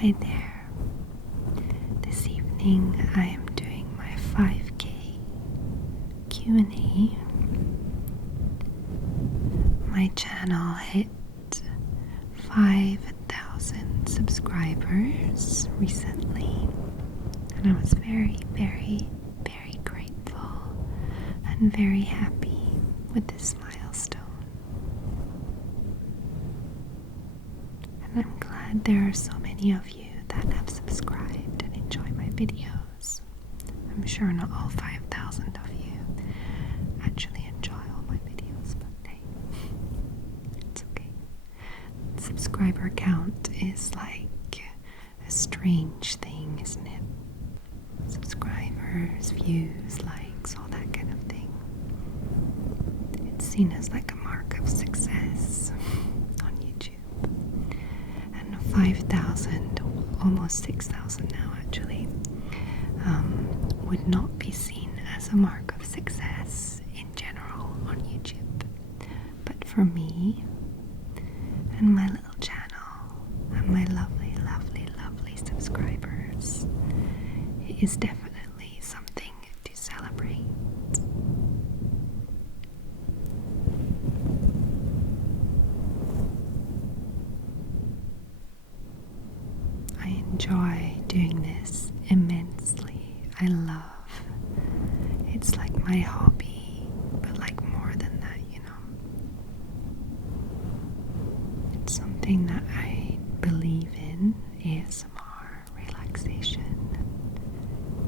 Hi there. This evening I am doing my 5K Q&A. My channel hit 5,000 subscribers recently, and I was very, very, very grateful and very happy with this milestone. And I'm glad there are so many of you that have subscribed and enjoy my videos. I'm sure not all 5,000 of you actually enjoy all my videos, but hey, it's okay. Subscriber count is like a strange thing, isn't it? Subscribers, views, likes, all that kind of thing. It's seen as like a mark of success on YouTube. And 5,000, almost 6,000 now actually, would not be seen as a mark of success in general on YouTube. But for me and my little channel and my lovely, lovely, lovely subscribers, it is definitely something to celebrate. I enjoy doing this immensely. I love. It's like my hobby, but like more than that, you know. It's something that I believe in, ASMR, relaxation,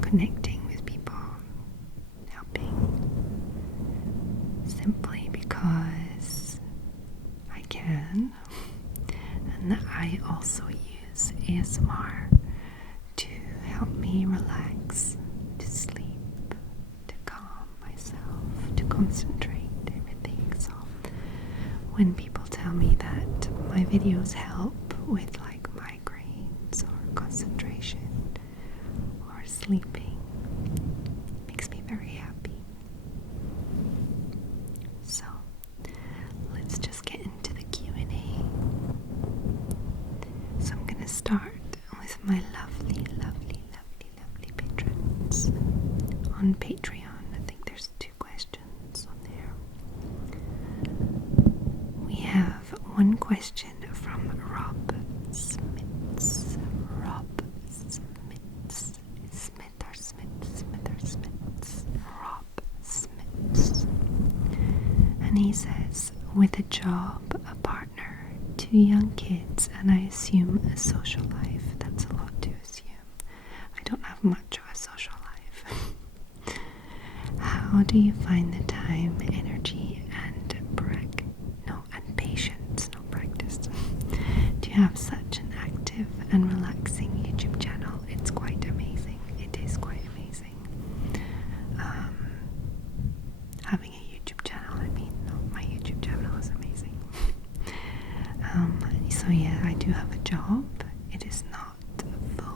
connecting with people, helping, simply because I can, and that I also use ASMR to help me relax, to sleep, to calm myself, to concentrate, everything. So when people tell me that my videos help with like migraines or concentration or sleeping, it makes me very happy. So let's just get into the Q&A. So I'm gonna start with my lovely, lovely, lovely, lovely patrons on Patreon. I think there's 2 questions on there. We have one question from Rob Smits. Rob Smits. Smith or Smith, Smith or Smits. Rob Smits. And he says, with a job, a partner, 2 young kids, and I assume a social life. That's a lot to assume. I don't have much of a social life. How do you find the time, energy, and patience, not practice, to have such an active and relaxing YouTube channel? It's quite amazing. It is quite amazing. Having a YouTube channel, my YouTube channel is amazing. So yeah, I do have a job. It is not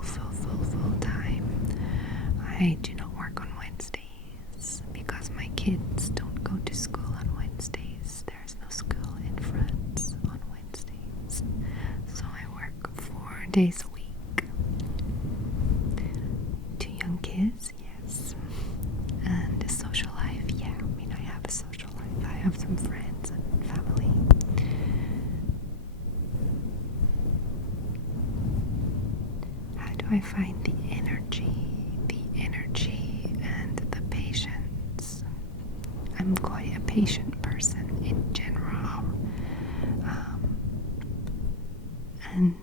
full time. I do not work on Wednesdays because my kids don't go to school on Wednesdays. There is no school in France on Wednesdays. So I work 4 days a week. 2 young kids, yes. And a social life, yeah. I have a social life. I have some friends and family. How do I find the energy and the patience? I'm quite a patient person in general. And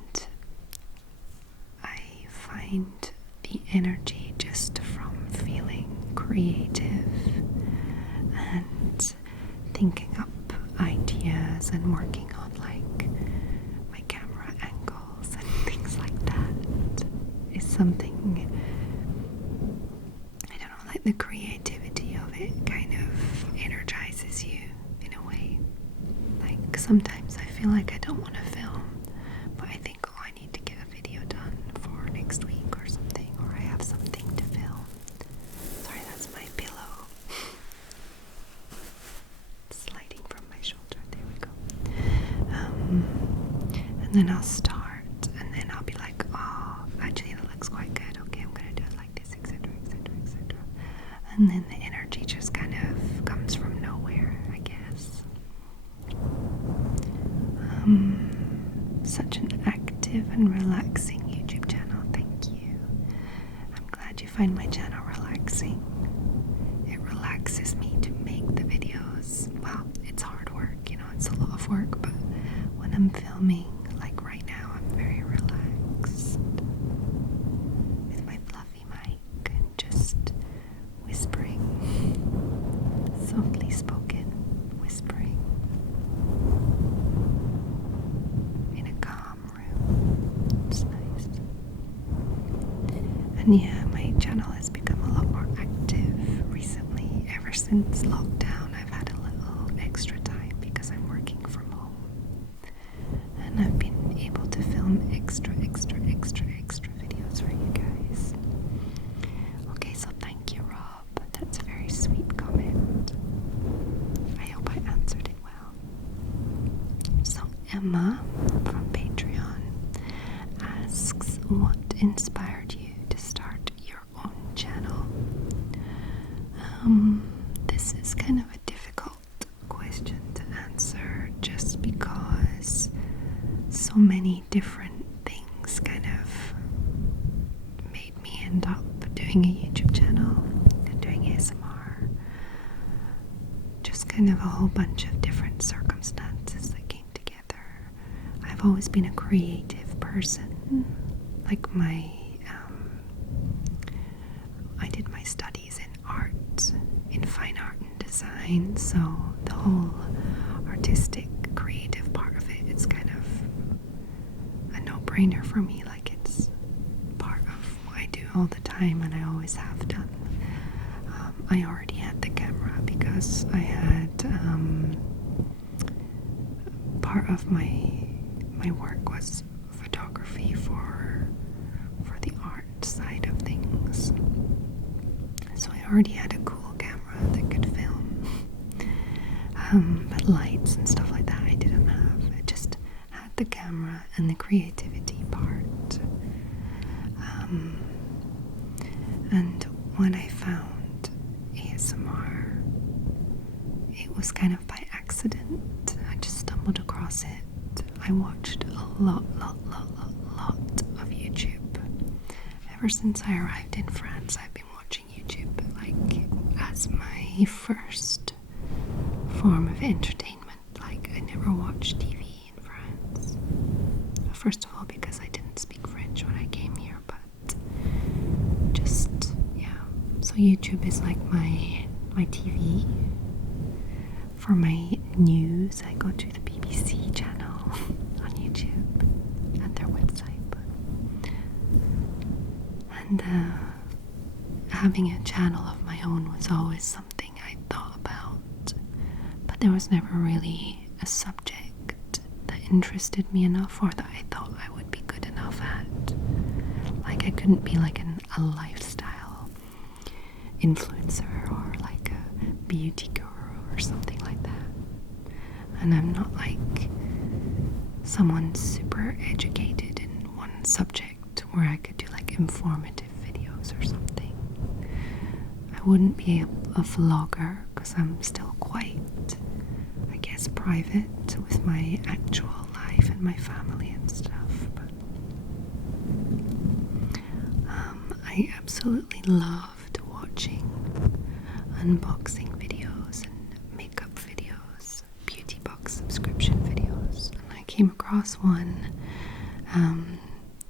I find the energy just from feeling creative and thinking up ideas and working on like my camera angles and things like that. Is something, I don't know, like the creativity of it kind of energizes you in a way. Like sometimes I feel like I don't want to film, but I think, oh, I need to get a video done for next week or something, or I have something to film. Sorry, that's my pillow. Sliding from my shoulder. There we go. And then I'll start, and then I'll be like, oh, And then the energy just kind of comes from nowhere, I guess. Such an active and relaxing YouTube channel, thank you. I'm glad you find my channel relaxing. It relaxes me to make the videos. Well, it's hard work, it's a lot of work, but when I'm filming, like right now, I'm very relaxed with my fluffy mic and just whispering, softly spoken whispering in a calm room. It's nice. And yeah, my channel has become a lot more active recently. Ever since lockdown, I've had a little extra time because I'm working from home. And I've been able to film extra videos for you guys. Okay, so thank you, Rob. That's a very sweet comment. I hope I answered it well. So Emma from Patreon asks, what inspired you to start your own channel? This is kind of a difficult question to answer just because so many different things kind of made me end up doing a YouTube channel and doing ASMR. Just kind of a whole bunch of different circumstances that came together. I've always been a creative person. Like I did my studies in art, in fine art and design, so the whole artistic, creative part of it, it's kind of a no-brainer for me. Like, it's part of what I do all the time, and I always have done. I already had the camera because I had part of my work was photography for the art side of things. So I already had a cool camera that could film. But lights and stuff like that I didn't have. I just had the camera and the creativity part. And when I found ASMR, it was kind of by accident. I just stumbled across it. I watched a lot of YouTube. Ever since I arrived in France, I've been watching YouTube like as my first form of entertainment. Like, I never watched TV in France. First of all, because I didn't speak French when I came here, but just, yeah. So YouTube is like my TV. For my news, I go to the BBC channel on YouTube and their website. And having a channel of my own was always something I thought about, but there was never really a subject that interested me enough or that I thought I would be good enough at. Like, I couldn't be like a lifestyle influencer or like a beauty guru or something like that. And I'm not like someone super educated in one subject where I could do like informative videos or something. I wouldn't be a vlogger because I'm still quite, I guess, private with my actual life and my family and stuff. But I absolutely loved watching unboxing videos and makeup videos, beauty box subscription videos. And I came across one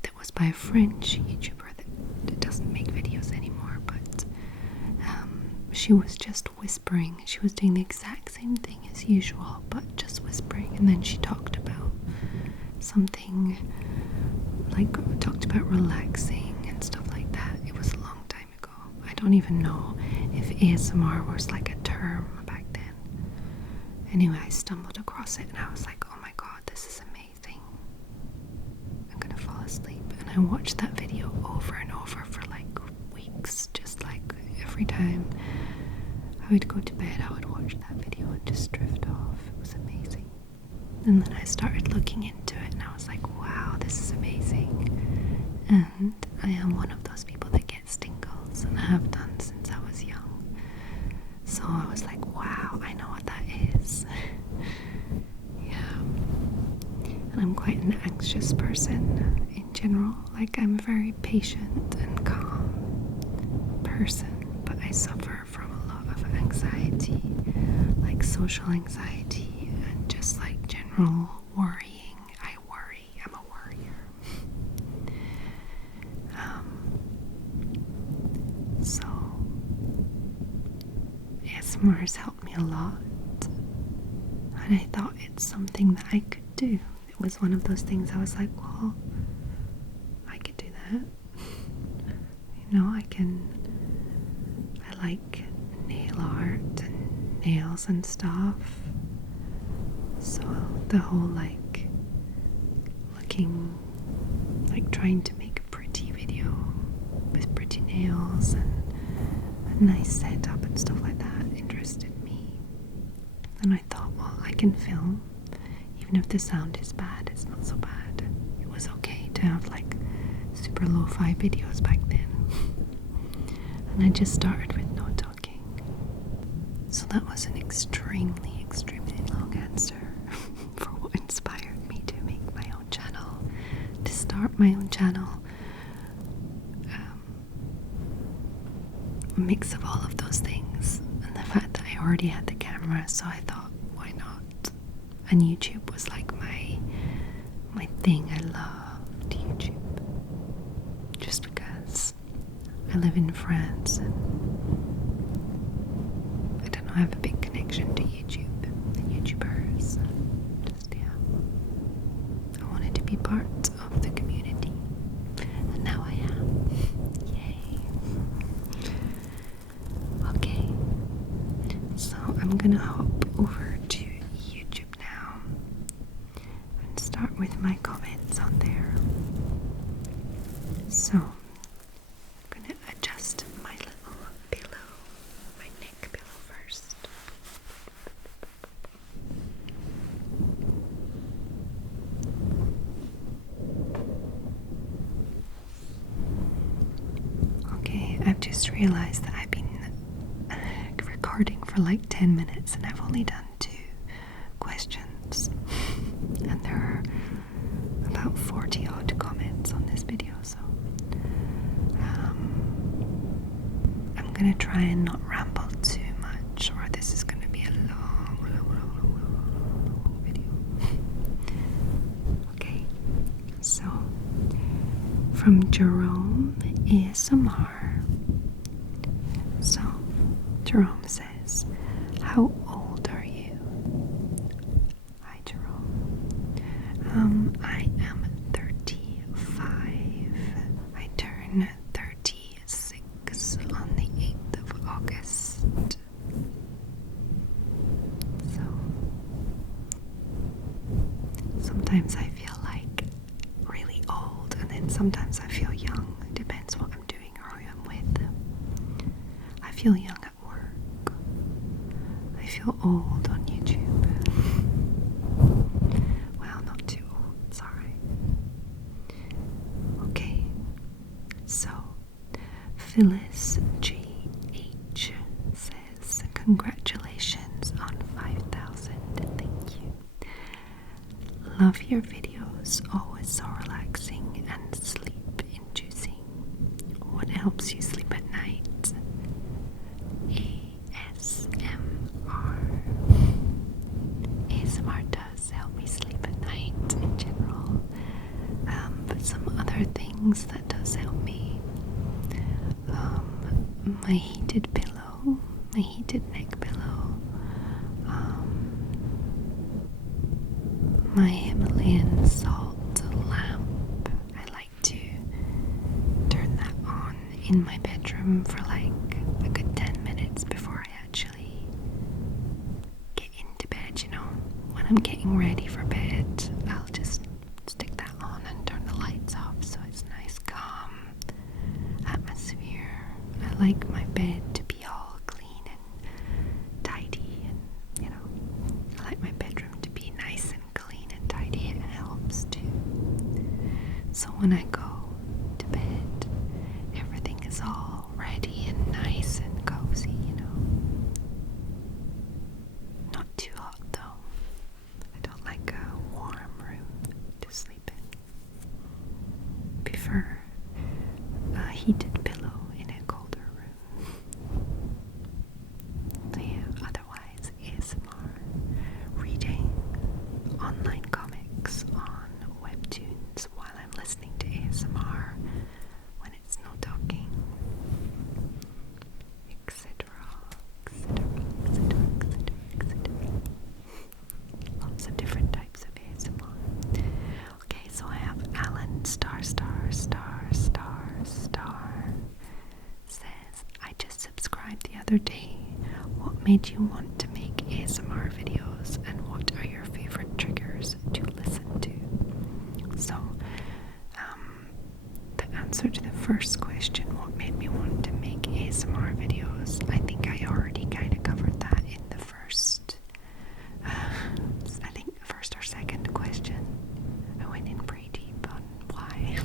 that was by a French YouTuber that doesn't make videos anymore, but she was just whispering. She was doing the exact same thing as usual, but just whispering. And then she talked about something, like talked about relaxing and stuff like that. It was a long time ago. I don't even know if ASMR was like a term back then. Anyway, I stumbled across it and I was like, oh my god, this is amazing. I'm gonna fall asleep. And I watched that video over and over for like weeks, just like every time I would go to bed, I would watch that video and just drift off. It was amazing. And then I started looking into it and I was like, wow, this is amazing. And I am one of those people that gets tingles, and I have done since I was young. like I'm a very patient and calm person, but I suffer from a lot of anxiety, like social anxiety and just like general worrying. I worry. I'm a worrier. So ASMR has helped me a lot, and I thought it's something that I could do. It was one of those things I was like, well, I could do that. You know, I like nail art and nails and stuff. So the whole like looking, like trying to make a pretty video with pretty nails and a nice setup and stuff like that interested me. And I thought, well, I can film. Even if the sound is bad, it's not so bad. It was okay to have like super lo-fi videos back then. And I just started with no talking. So that was an extremely, extremely long answer for what inspired me to make my own channel, to start my own channel. A mix of all of those things, and the fact that I already had the camera, so I thought, why not? And YouTube was like my thing. I loved YouTube just because I live in France and I don't know, I have a big connection to YouTube and YouTubers. Just, yeah, I wanted to be part of the community, and now I am. Yay. Okay, so I'm gonna hop over to YouTube now and start with my comments on there. So I'm gonna adjust my little pillow, my neck pillow first. Okay, I've just realized that I've been recording for like 10 minutes and I've only done 2 questions, and there are about 40 odd comments on this video, so I'm gonna try and not ramble too much, or this is gonna be a long video. Okay, so from Jerome ASMR. So Jerome says, how old are you? Hi, Jerome. I am 35. I turn 36 on the 8th of August. So sometimes I feel like really old, and then sometimes I feel young. It depends what I'm doing or who I'm with. I feel young at work. I feel old on YouTube. Well, not too old, it's alright. Okay, so Phyllis J H says, congratulations on 5,000. Thank you. Love your videos, always so relaxing and sleep inducing. What helps you sleep at night? ASMR does help me sleep at night in general, but some other things that does help me, my heated pillow, my heated neck pillow, my Himalayan salt lamp. I like to turn that on in my bedroom for like a good 10 minutes before I actually get into bed, you know. When I'm getting ready for bed, I'll just stick that on and turn the lights off, so it's nice, calm atmosphere. I like my bed to be all clean and tidy, and, you know, I like my bedroom to be nice and clean and tidy. It helps too. So when I go to bed, everything is all ready and nice and cozy, you know. Not too hot though. I don't like a warm room to sleep in. Prefer other day, what made you want to make ASMR videos, and what are your favorite triggers to listen to? So, the answer to the first question, what made me want to make ASMR videos, I think I already kind of covered that in the first, first or second question. I went in pretty deep on why.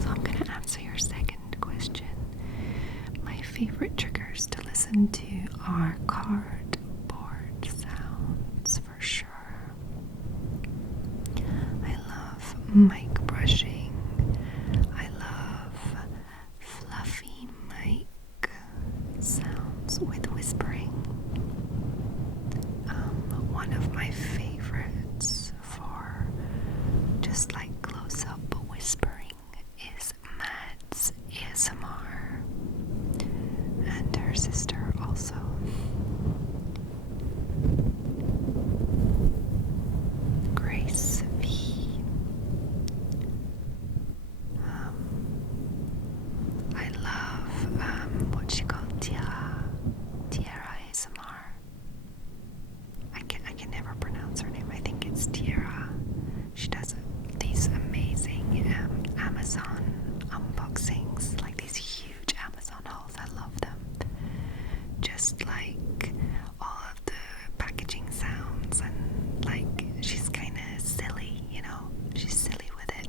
So I'm going to answer your second question. My favorite triggers to listen to are cardboard sounds, for sure. I love mic brushing. I love fluffy mic sounds with whispering. One of my favorites for just like close-up whispering is Madd's ASMR, and her sister also. Grace V. I love what she called Tiara ASMR. I can never pronounce her name. I think it's Tiara. She does these amazing Amazon unboxings, like these huge Amazon hauls. I love them. Just like all of the packaging sounds, and like she's kind of silly, you know. She's silly with it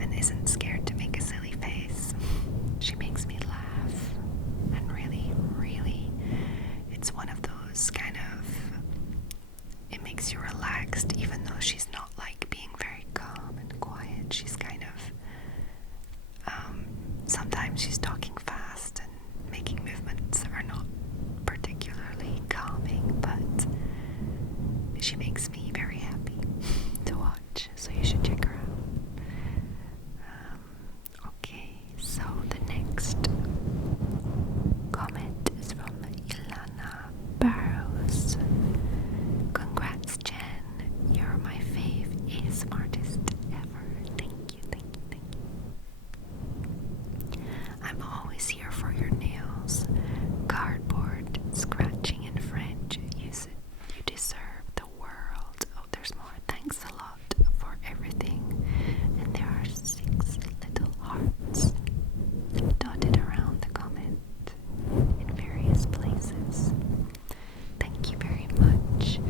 and isn't scared to make a silly face. She makes me laugh, and really, really, it's one of those kind of, it makes you relaxed, even though she's not like being very calm and quiet. She's kind of, sometimes she's talking fast and making movements that are not particularly calming, but she makes me very happy to watch, so you should check her out. Okay, so the next comment is from Ylana Barros. Congrats, Jen. You're my fave ASMR artist ever. Thank you, thank you, thank you. I'm always here for your nails. Cardboard, scratching in French. You deserve the world. Oh, there's more. Thanks a lot for everything. And there are 6 little hearts dotted around the comment in various places. Thank you very much.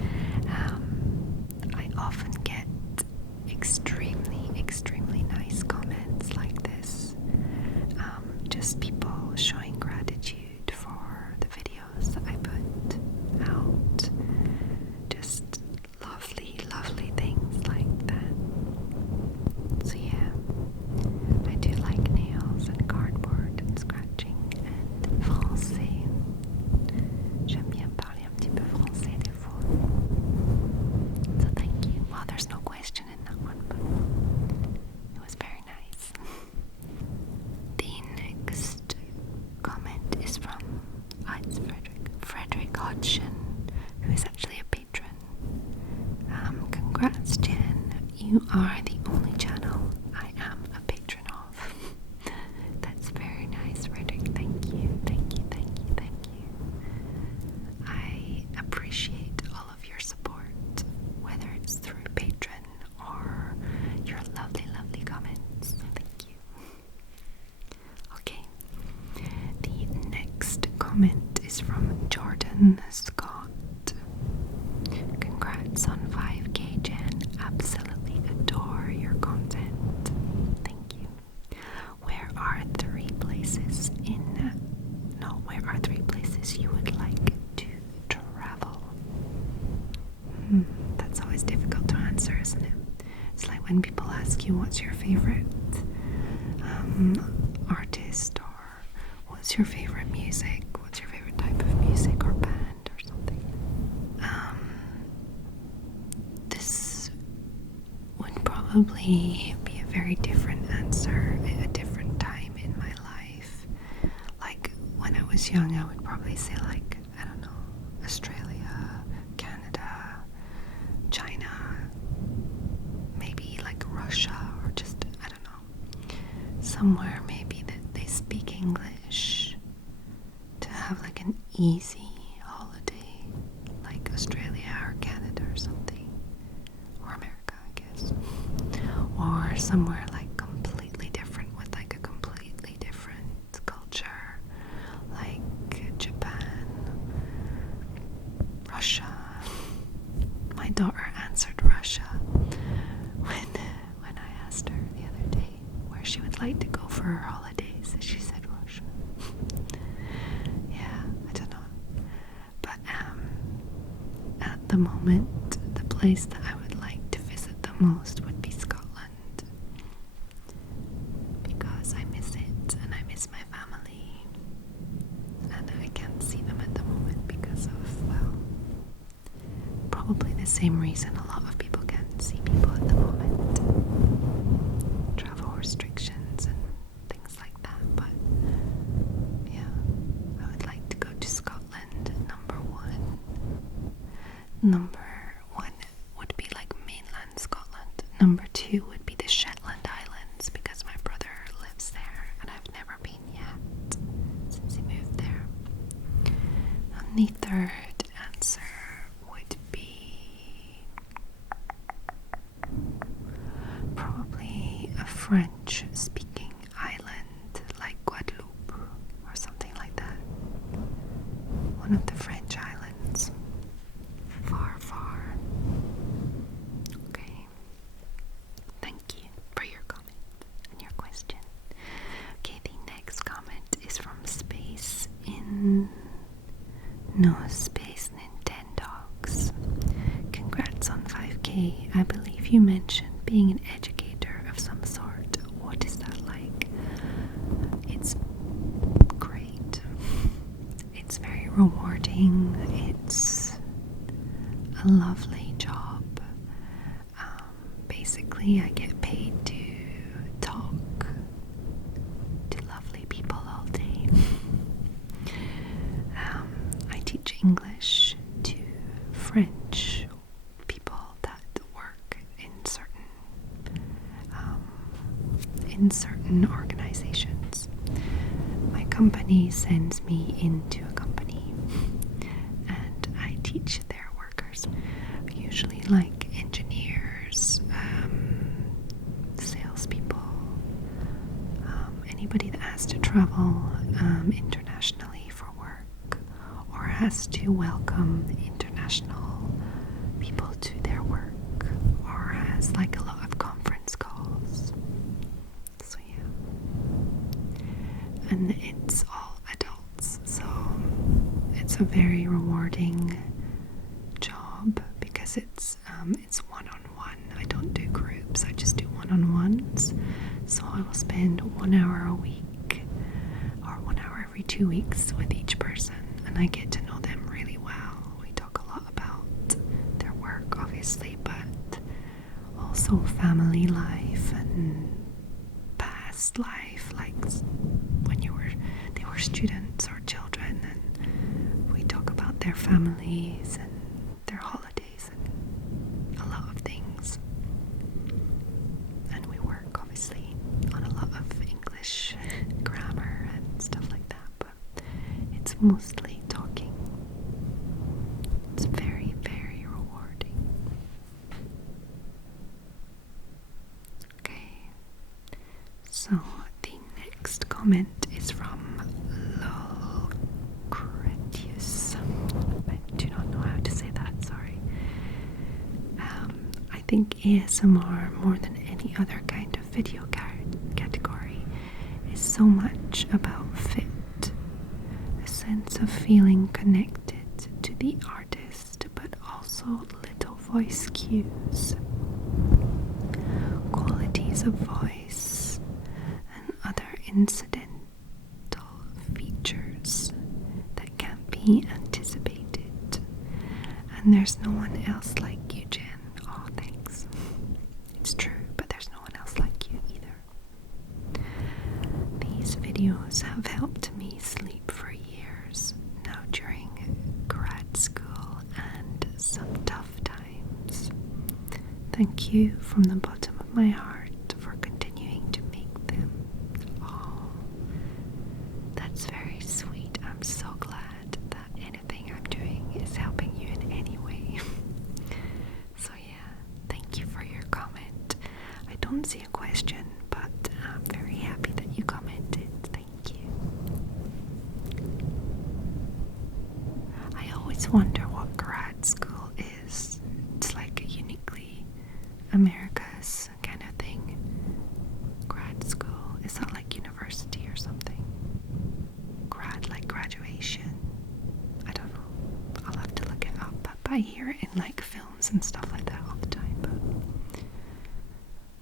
I often get extremely, extremely nice comments like this. Just people showing gratitude for the videos that I put out. Just lovely, lovely things like that. So yeah, I do like nails and cardboard and scratching and français. J'aime bien parler un petit peu français des fois. So thank you. Well, there's no question in that one, but it was very nice. The next comment is from it's Frederic Hodshon, who is actually a patron. Congrats, Jen. You are the only channel I am a patron of. That's very nice, Frederic. Thank you, thank you, thank you, thank you. I appreciate all of your support, whether it's through Patreon or your lovely, lovely comments. Thank you. Okay, the next comment is from Jordan Scott. Congrats on 5K, Jen. Absolutely adore your content. Thank you. Where are 3 places you would like to travel? That's always difficult to answer, isn't it? It's like when people ask you what's your favorite artist, or what's your favorite music, what's your favorite type of music or band or something. This would probably be a very different answer at a different time in my life. Like when I was young, I would probably say like, I don't know, Australia, Canada, China, maybe like Russia, or just, I don't know, somewhere maybe that they speak English, to have easy holiday, like Australia or Canada or something, or America, I guess, or somewhere like completely different with like a completely different culture, like Japan, Russia. My daughter answered Russia when I asked her the other day where she would like to go for her holidays. She said Russia. Yeah, I don't know. But at the moment, the place that I would like to visit the most would be Scotland, because I miss it and I miss my family, and I can't see them at the moment because of, well, probably the same reason a lot of people can't see people at the moment. Travel restrictions and things like that. But yeah, I would like to go to Scotland, number one. Number one would be like mainland Scotland. Number two would be the Shetland Islands, because my brother lives there and I've never been yet since he moved there. And the third answer would be probably a French-speaking island like Guadeloupe or something like that. One of the French islands. Far, far. Okay. Thank you for your comment and your question. Okay, the next comment is from spacenintendogs. Congrats on 5K. I believe you mentioned being an educator of some sort. What is that like? It's great. It's very rewarding. It's a lovely job. Basically, I get paid to talk to lovely people all day. I teach English to French people that work in certain organizations. My company sends me into a company and I teach their workers, usually like engineers, salespeople, anybody that has to travel internationally for work or has to welcome international people to their work or has like a lot of conference calls. So yeah, and it's all adults, so it's a very rewarding job because it's one-on-one. I don't do groups, I just do one-on-ones. So I will spend 1 hour a week or 1 hour every 2 weeks with each person, and I get to know them really well. We talk a lot about their work, obviously, but also family life and past life, like when they were students or children, and we talk about their families and their holidays and a lot of things. And we work obviously on a lot of English grammar and stuff like that, but it's mostly talking. It's very, very rewarding. Okay, so the next comment is from lolcretius. I do not know how to say that, sorry. I think ASMR, more than any other kind of video category, is so much about fit, a sense of feeling connected to the artist, but also little voice cues, qualities of voice, and other incidental features that can't be anticipated. And there's no one else like you, Jen. Oh, thanks. It's true, but there's no one else like you either. These videos have helped me sleep for years now during grad school and some tough times. Thank you from the bottom of my heart for continuing to make them. Oh, that's very sweet. I'm so glad that always wonder what grad school is. It's like a uniquely America's kind of thing. Grad school. Is that like university or something? Grad, like graduation. I don't know. I'll have to look it up. But I hear it in like films and stuff like that all the time. But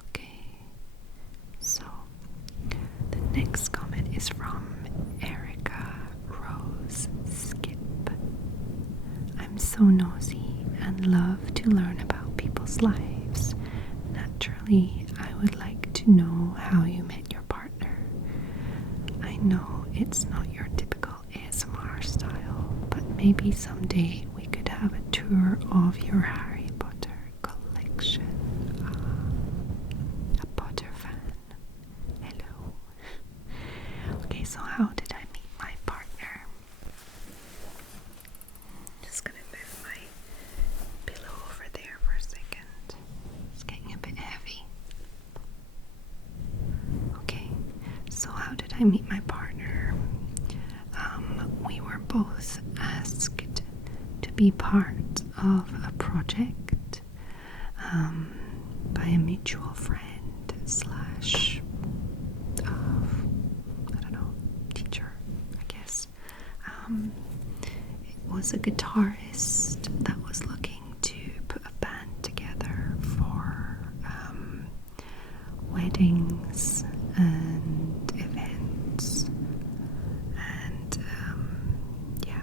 okay. So the next comment is from erikaroseskip. I'm so nosy and love to learn about people's lives. Naturally, I would like to know how you met your partner. I know it's not your typical ASMR style, but maybe someday we could have a tour of your Harry Potter collection. A Potter fan. Hello. Okay, so how did I meet my partner? Just gonna move my pillow over there for a second. It's getting a bit heavy. Okay, so how did I meet my partner? We were both asked to be part of a project by a mutual friend slash I don't know, teacher, I guess. It was a guitarist that was looking to put a band together for weddings and events, and yeah,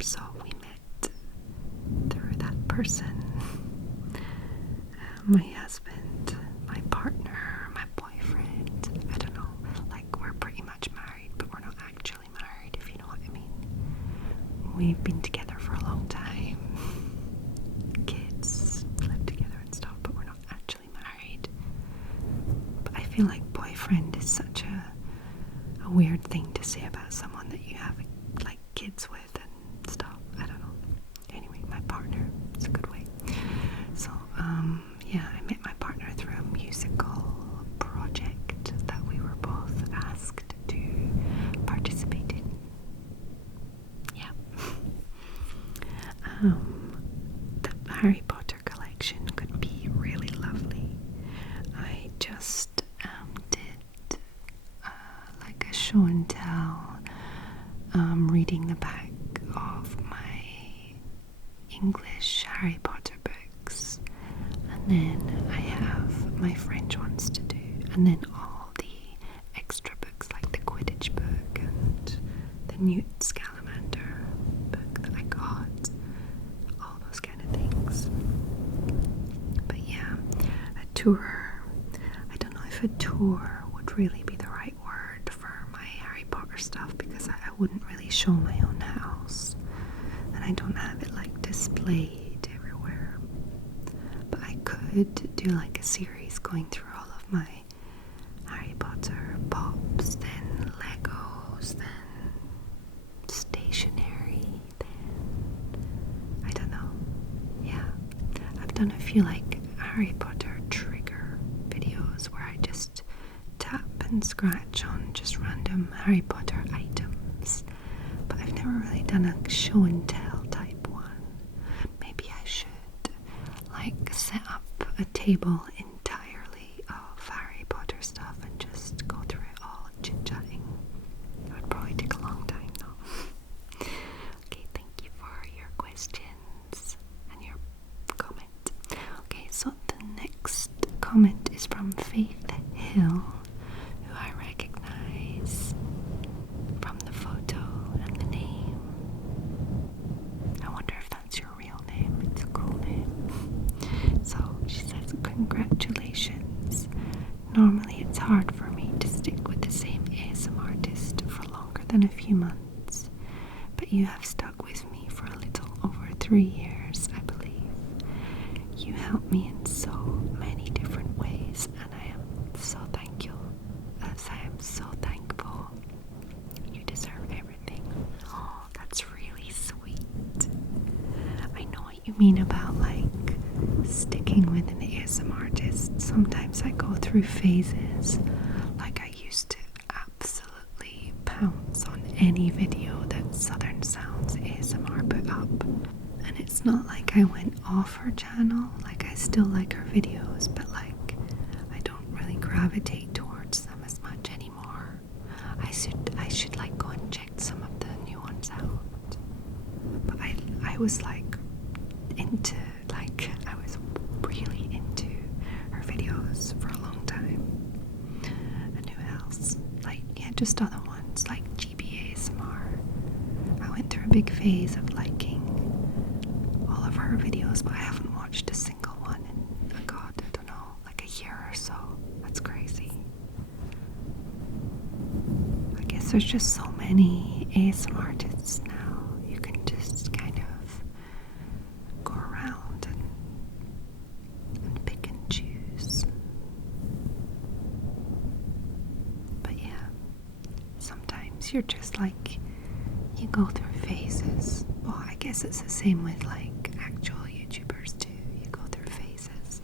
so we met through that person. My husband, my partner, my boyfriend, I don't know, like we're pretty much married, but we're not actually married, if you know what I mean. We've been together for a long time, kids, live together and stuff, but we're not actually married. But I feel like boyfriend is such a weird thing to say about someone that you have like kids with and stuff. I don't know. Anyway, my partner, it's a good way. So, yeah, I met my partner through a musical project that we were both asked to participate in. Yeah. The Harry Potter collection could be really lovely. I just did like a show and tell, reading the back of my English Harry Potter books, and then I have my French ones to do, and then all the extra books like the Quidditch book and the Newt Scamander book that I got, all those kind of things. But yeah, a tour, I don't know if a tour would really be the right word for my Harry Potter stuff, because I wouldn't really show my own house, and I don't have it like displayed everywhere. But I could do like a series going through all of my Harry Potter pops, then Legos, then stationery, then I don't know. Yeah, I've done a few like Harry Potter trigger videos where I just tap and scratch on just random Harry Potter items, but I've never really done a show and tell type one. Maybe I should like set up a table entirely of Harry Potter stuff and just go through it all chit-chatting. It would probably take a long time though. Okay, thank you for your questions and your comment. Okay, so the next comment is from Faith Hill, who I recognize from the photo and the name. I wonder if that's your real name. It's a cool name. So she says, congratulations. Normally it's hard for me to stick with the same ASMR artist for longer than a few months, but you have stuck with me for a little over 3 years, I believe. You helped me in so many different ways, and I am so thankful. I am so thankful. You deserve everything. Oh, that's really sweet. I know what you mean about like sticking with an ASMR artist. Sometimes I go through phases. Like I used to absolutely pounce on any video that Southern Sounds ASMR put up. like I went off her channel. Like I still like her videos, but like I don't really gravitate towards them as much anymore. I should like go and check some of the new ones out. But I was like into, like I was really into her videos for a long time. And who else? Like, yeah, just other ones like GBASMR. I went through a big phase of liking all of her videos, but I haven't watched a single one in, oh God, I don't know, like a year or so. That's crazy. I guess there's just so many ASMR artists now. You can just kind of go around and pick and choose. But yeah, sometimes you're just like, you go through phases. Well, I guess it's the same with like actual YouTubers too. You go through phases.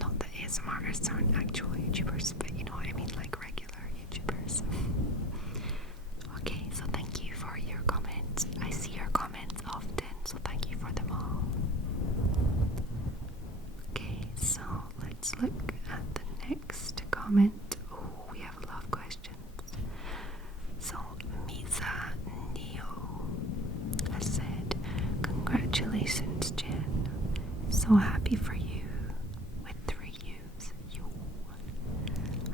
Not that ASMR artists aren't actual YouTubers, but you know what I mean, like regular YouTubers. Okay, so thank you for your comments. I see your comments often, so thank you for them all. Okay, so let's look at the next comment. Oh, we have a lot of questions. So Mizah Nao has said, congratulations, Jen. So happy for you with 3 U's. You.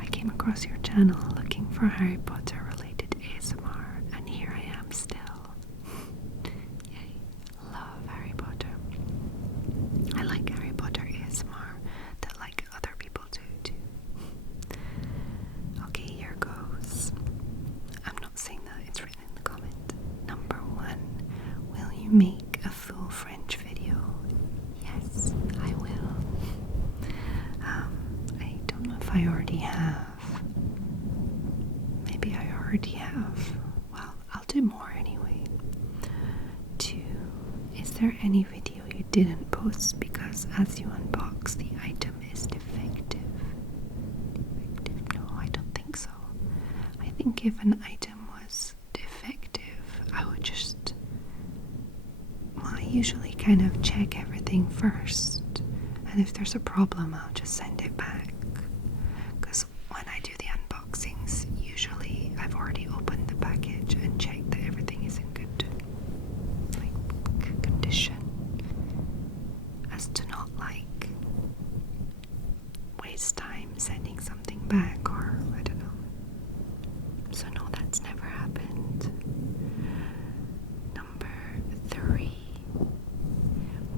I came across your channel looking for Harry Potter related ASMR, and here I am still. Yay. Love Harry Potter. I like Harry Potter ASMR that like other people do too. Okay, here goes. I'm not saying that, it's written in the comment. Number 1, will you make a full French video? Yes, I will. I don't know if I already have. Maybe I already have. Well, I'll do more anyway. 2, is there any video you didn't post because as you unbox the item is defective? No, I don't think so. I think if an item was defective, I would just, well, I usually kind of check everything first, and if there's a problem, I'll just send it back. Because when I do the unboxings, usually I've already opened the package and checked that everything is in good, like, condition, as to not like waste time sending something back, or I don't know. So no, that's never happened. Number 3,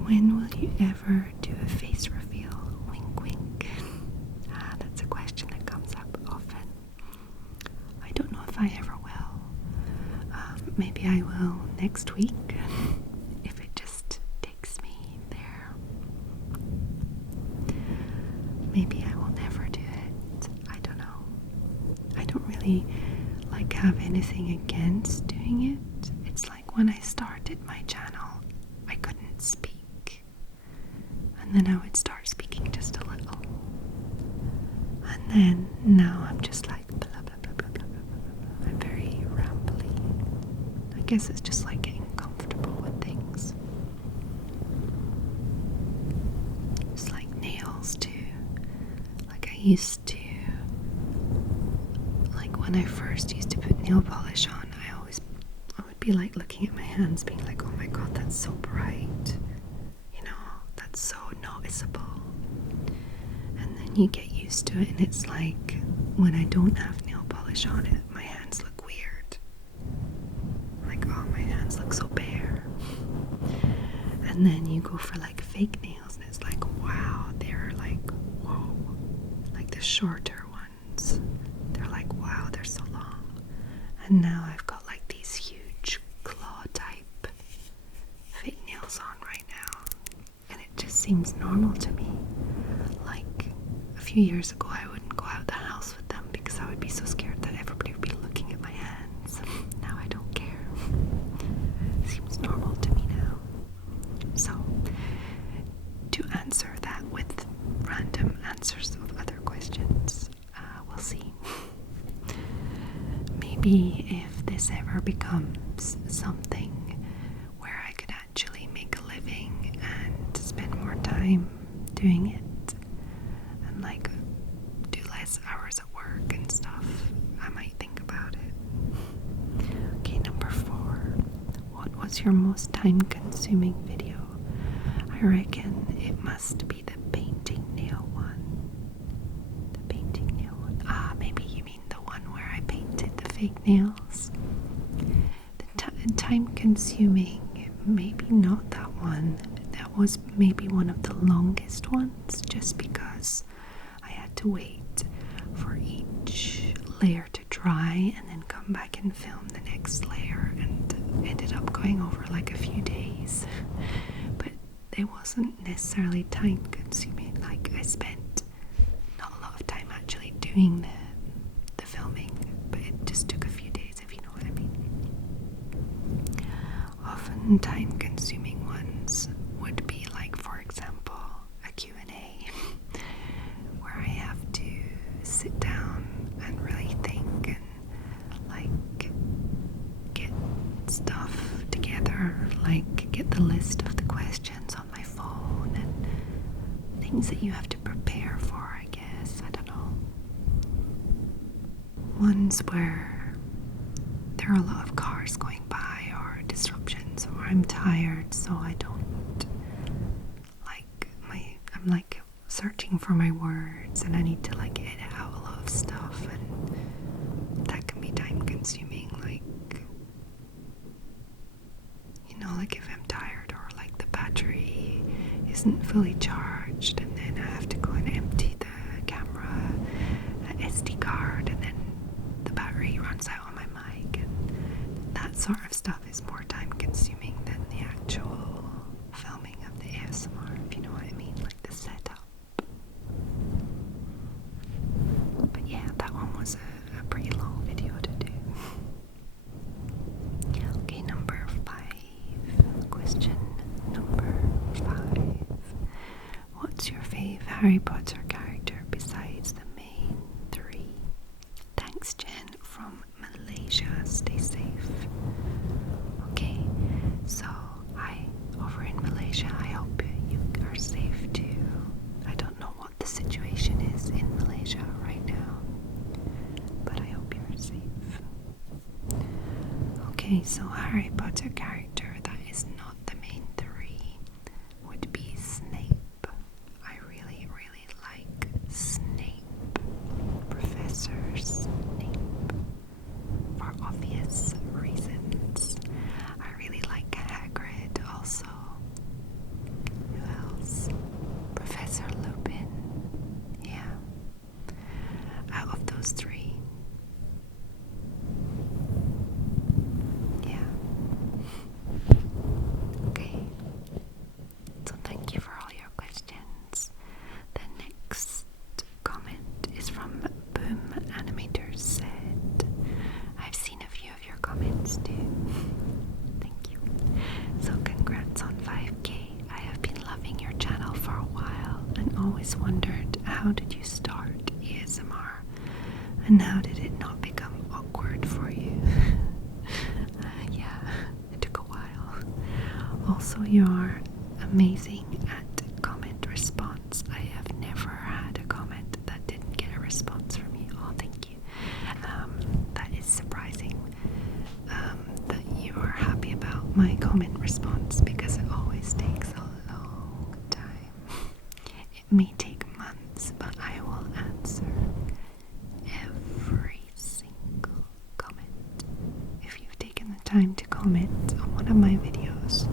when will you ever do a face reveal? Wink wink. That's a question that comes up often. I don't know if I ever will. Maybe I will next week, if it just takes me there. Maybe I will never do it. I don't know. I don't really like have anything against doing it. It's like when I started my channel, I couldn't speak, and then I would start speaking just a little, and then now I'm just like blah blah blah blah blah blah blah. I'm very rambly. I guess it's just like getting comfortable with things. It's like nails too. Like I used to, like when I first used to put nail polish on, I would be like looking at my hands being like, oh my God, that's so bright. You know, that's so noticeable. And then you get used to it, and it's like when I don't have nail polish on it, my hands look weird. Like, oh, my hands look so bare. And then you go for like fake nails, and it's like, wow, they're like, whoa. Like the shorter ones, they're like, wow, they're so long. And now I've got like these huge claw type fake nails on right now, and it just seems normal to me. Like a few years ago, I wouldn't go out the house with them because I would be so scared that everybody would be looking at my hands. Now I don't care. It seems normal to me now. So, to answer that with random answers of other questions, we'll see. Maybe if this ever becomes something where I could actually make a living time doing it and like do less hours at work and stuff, I might think about it. Okay, number 4. What was your most time-consuming video? I reckon it must be the painting nail one. The painting nail one. Ah, maybe you mean the one where I painted the fake nails. The time-consuming, maybe not that one. That was maybe one of the longest ones, just because I had to wait for each layer to dry and then come back and film the next layer, and ended up going over like a few days. But it wasn't necessarily time consuming. Like, I spent not a lot of time actually doing the filming, but it just took a few days, if you know what I mean. Often time consuming ones would be like, for example, a Q&A where I have to sit down and really think and like get stuff together, like get the list of the questions on my phone and things that you have to prepare for, I guess. I don't know. Ones where there are a lot of cars going by or disruptions, or I'm tired so I don't I'm like searching for my words and I need to like edit out a lot of stuff, and that can be time consuming. Like, you know, like if I'm tired or like the battery isn't fully charged, and then I have to go and empty the camera SD card, and then the battery runs out on my mic, and that sort of stuff is more time consuming than the actual filming of the ASMR, if you know what I mean, like the setup. But yeah, that one was a pretty long video to do. Okay, number 5. Question number 5. What's your fave Harry Potter character besides the main 3? Thanks, Jen from Malaysia. Stay safe. Okay, so over in Malaysia, I hope you are safe too. I don't know what the situation is in Malaysia right now, but I hope you're safe. Okay, so Harry Potter character that is not the main 3 would be Snape. I really, really like Snape. Professor Snape. For obvious reasons. I really like Hagrid also. Who else? Professor Lupin. Yeah. Out of those 3. Yeah. Okay. So thank you for all your questions. The next comment is from BoomAnimator Z. I've seen a few of your comments too. Thank you. So congrats on 5K. I have been loving your channel for a while and always wondered, how did you start ASMR and how did it not become awkward for you? Yeah, it took a while. Also, you're amazing at comment response. I have never had a comment that didn't get a response from you. Oh, thank you. That is surprising that you are happy about my comment response, because it always takes a long time. It may take months, but I will answer every single comment. If you've taken the time to comment on one of my videos,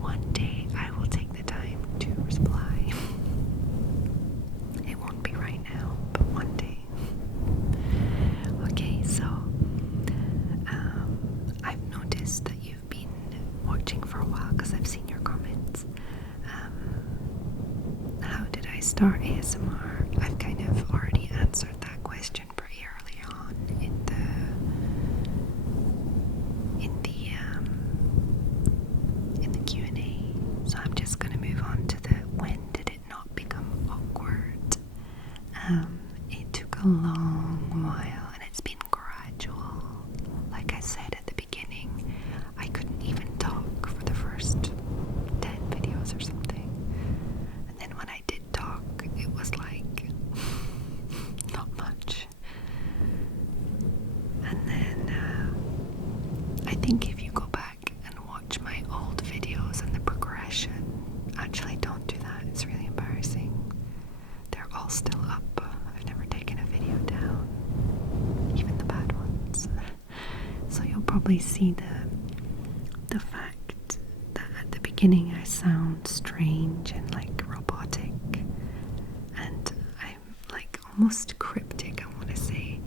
one day I will take the time to reply. It won't be right now, but one day. Okay, so I've noticed that you've been watching for a while because I've seen your comments. How did I start ASMR? I've kind of already answered that question pretty early on in the Q&A. So I'm just going to move on to the when did it not become awkward. It took a long while and it's been gradual. Like I said at the beginning, I couldn't even talk for the first 10 videos or something. think if you go back and watch my old videos and the progression, actually don't do that, it's really embarrassing. They're all still up. I've never taken a video down, even the bad ones. So you'll probably see the fact that at the beginning I sound strange and like robotic, and I'm like almost cryptic, I want to say,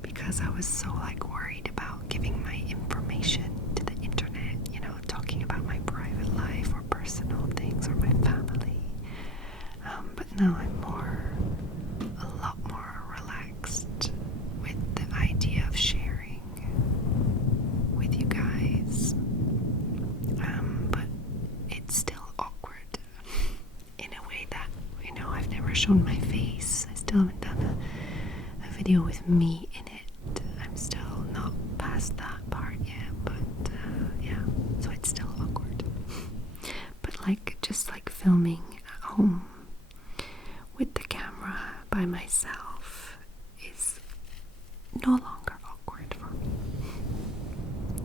because I was so like worried about giving my information to the internet, you know, talking about my private life or personal things or my family. But now I'm a lot more relaxed with the idea of sharing with you guys. But it's still awkward in a way that, you know, I've never shown my face. I still haven't done a video with me in it. I'm still not past that part yet, but yeah, so it's still awkward. But like, just like filming at home with the camera by myself is no longer awkward for me.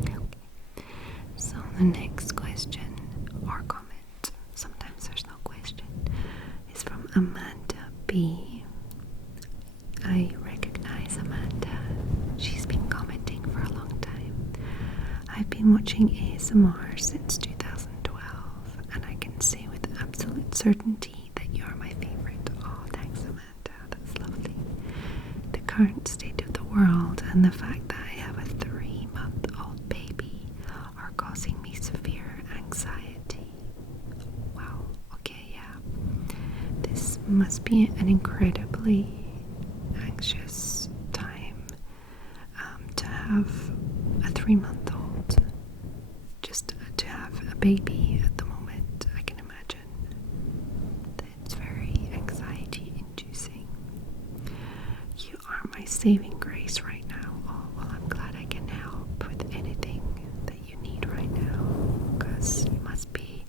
Okay. So the next question or comment, sometimes there's no question, is from Amanda B. I recognize Amanda. She's been commenting for a long time. I've been watching ASMR since 2012, and I can say with absolute certainty that you're my favorite. Oh, thanks, Amanda. That's lovely. The current state of the world and the fact that I have a 3-month-old baby are causing me severe anxiety. Wow. Okay, yeah. This must be an incredibly anxious time to have a 3-month-old. Just to have a baby at the moment, I can imagine that it's very anxiety-inducing. You are my saving grace right now. Oh, well, I'm glad I can help with anything that you need right now, because you must be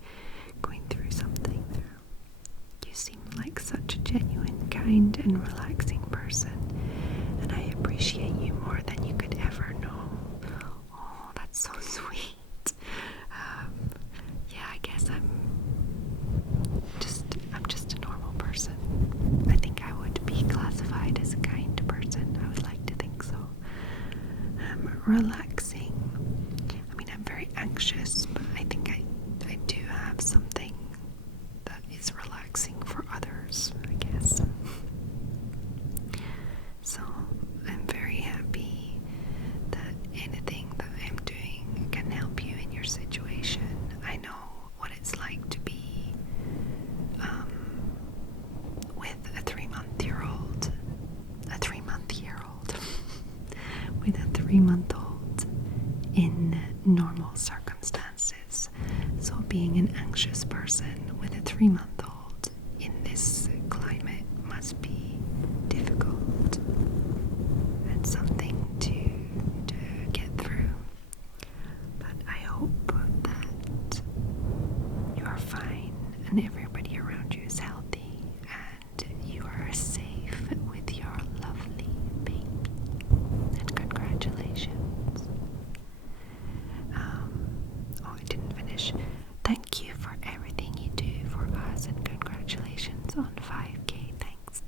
going through something there. You seem like such a genuine, kind, and relaxing person, and I appreciate you more than you could ever know. Oh, that's so sweet. Yeah, I guess I'm just a normal person. I think I would be classified as a kind person. I would like to think so. Relaxing. I mean, I'm very anxious, but I think I do have something that is relaxing for others, I guess. So I'm very happy that anything that I'm doing can help you in your situation. I know what it's like to be with a 3-month-year-old, with a 3-month-old in normal circumstances. So being an anxious person with a 3-month-old in this climate must be difficult and something to get through. But I hope that you are fine and everybody around you is healthy and you are safe with your lovely baby. And congratulations. I didn't finish. Thank you for everything you do for us, and congratulations on 5K. Thanks.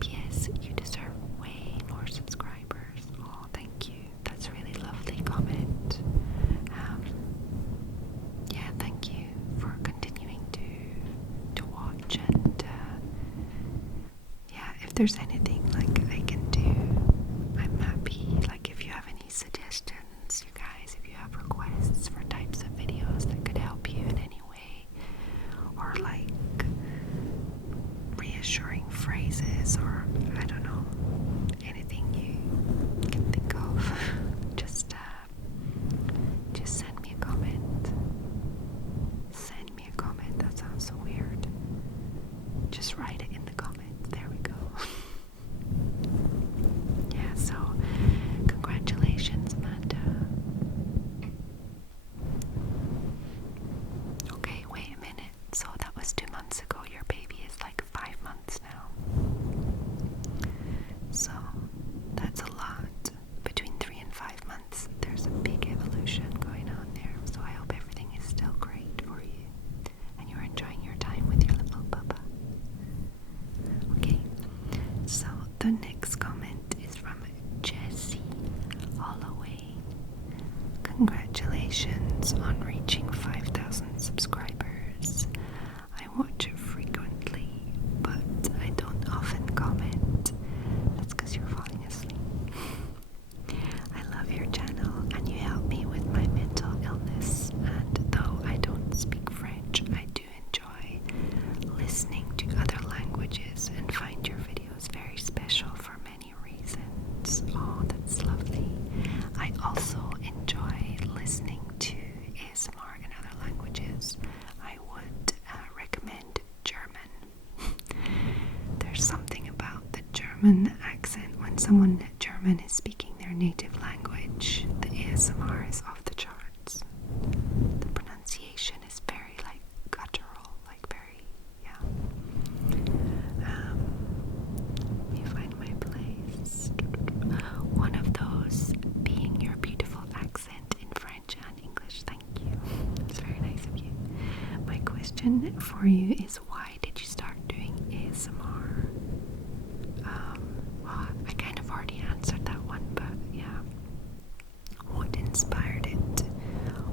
P.S. You deserve way more subscribers. Oh, thank you. That's a really lovely comment. Yeah, thank you for continuing to watch, and yeah, if there's anything like I can do, I'm happy. Like, if you have any suggestions, you guys, if you have requests for types of videos that could help you in any way, or like reassuring phrases, or I don't know, anything you can think of, just send me a comment. Send me a comment. That sounds so weird. Just write it in the comments. There we go. Congratulations on reaching 5,000 subscribers. I watch it frequently, but I don't often comment. That's because you're falling asleep. I love your channel and you help me with my mental illness, and though I don't speak French, I do enjoy listening to other languages and find your videos very special for many reasons. Oh, that's lovely. I also enjoy listening to ASMR in other languages. I would recommend German. There's something about the German accent when someone German is speaking their native language. The ASMR is off the charts. The pronunciation is very like guttural, like very, yeah. Let me find my place. One of those being your beautiful accent in French and English. Thank you. It's very nice of you. My question for you is, why did you start doing ASMR? Well, I kind of already answered that one, but yeah. What inspired it,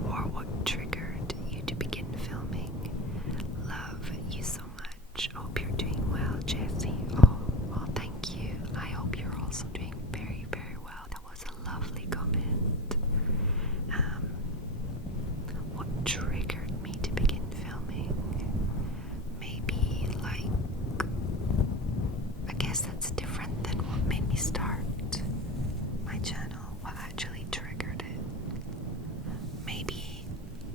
or what triggered you to begin filming? Love you so much. Hope you're doing well, Jessie. Oh, well, thank you. I hope you're also doing very, very well. That was a lovely comment. What triggered me to begin filming? Maybe like, I guess that's different than what made me start my channel. What actually triggered it? Maybe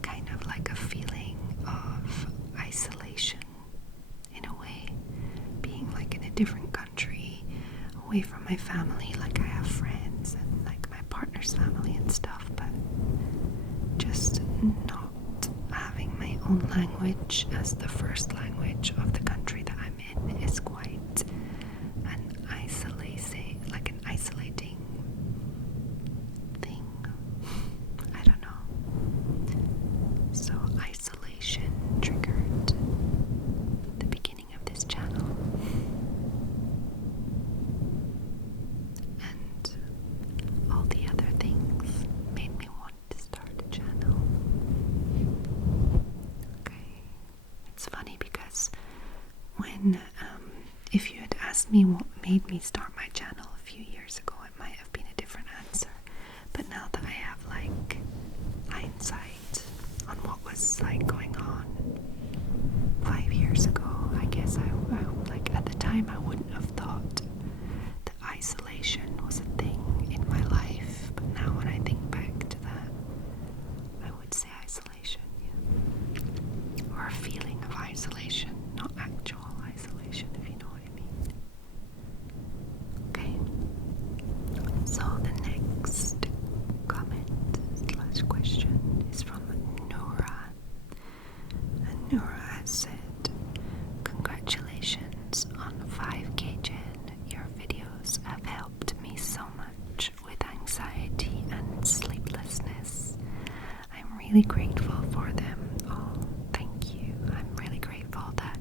kind of like a feeling of isolation in a way, being like in a different country, away from my family. Like I have friends and like my partner's family and stuff, but just not having my own language as the first language of the country that I'm in is quite an isolating thing. I don't know. So isolation triggered the beginning of this channel. And all the other things made me want to start a channel. Okay. It's funny because when, if you had asked me what made me start my channel a few years ago, it might have been a different answer. But now that I have like hindsight on what was like going on 5 years ago, I guess I like at the time I wouldn't have thought that isolation was a thing in my life. But now when I think back to that, I would say isolation, yeah. Or a feeling of isolation, not actual isolation, if you know what I mean. Okay. So the next comment / question is from Noora. And Noora has said, congratulations on 5K Gen. Your videos have helped me so much with anxiety and sleeplessness. I'm really grateful for them. Oh, thank you. I'm really grateful that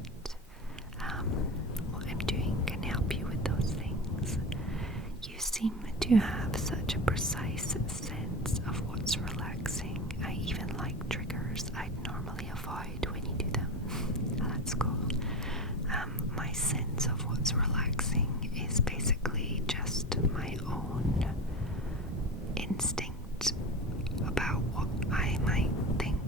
what I'm doing can help you with those things. You seem to have such a precise sense of what's relaxing. I even like triggers I'd normally avoid when you do them. That's cool. My sense of what's relaxing is basically just my own instinct about what I might think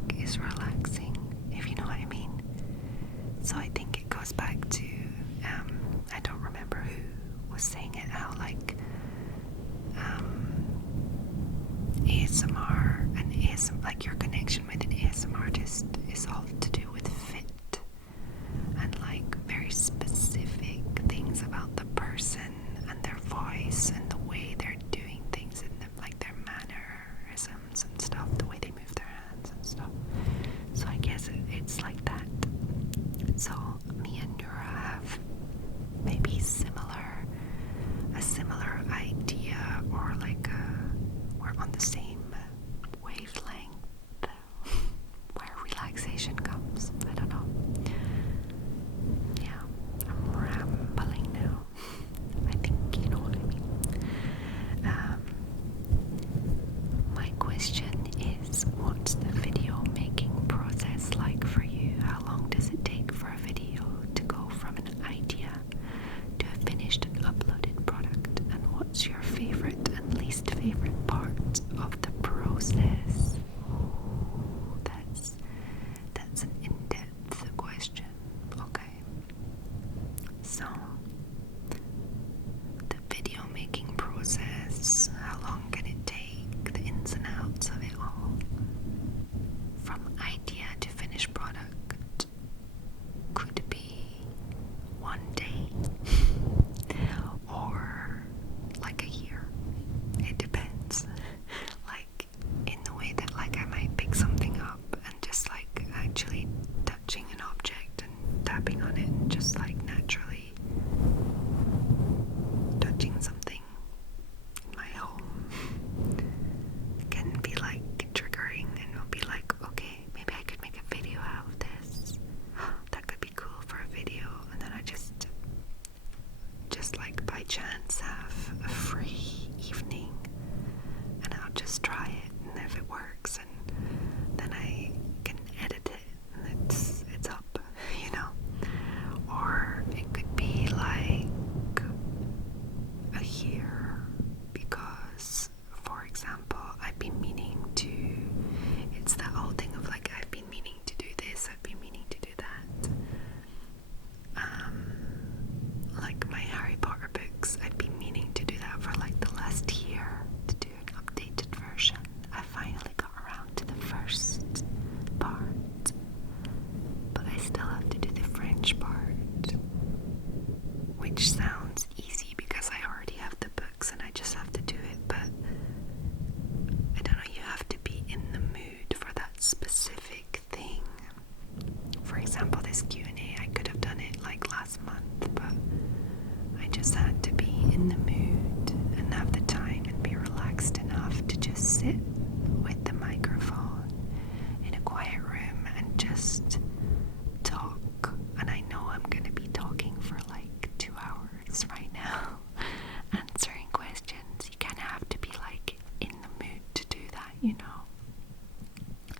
you know.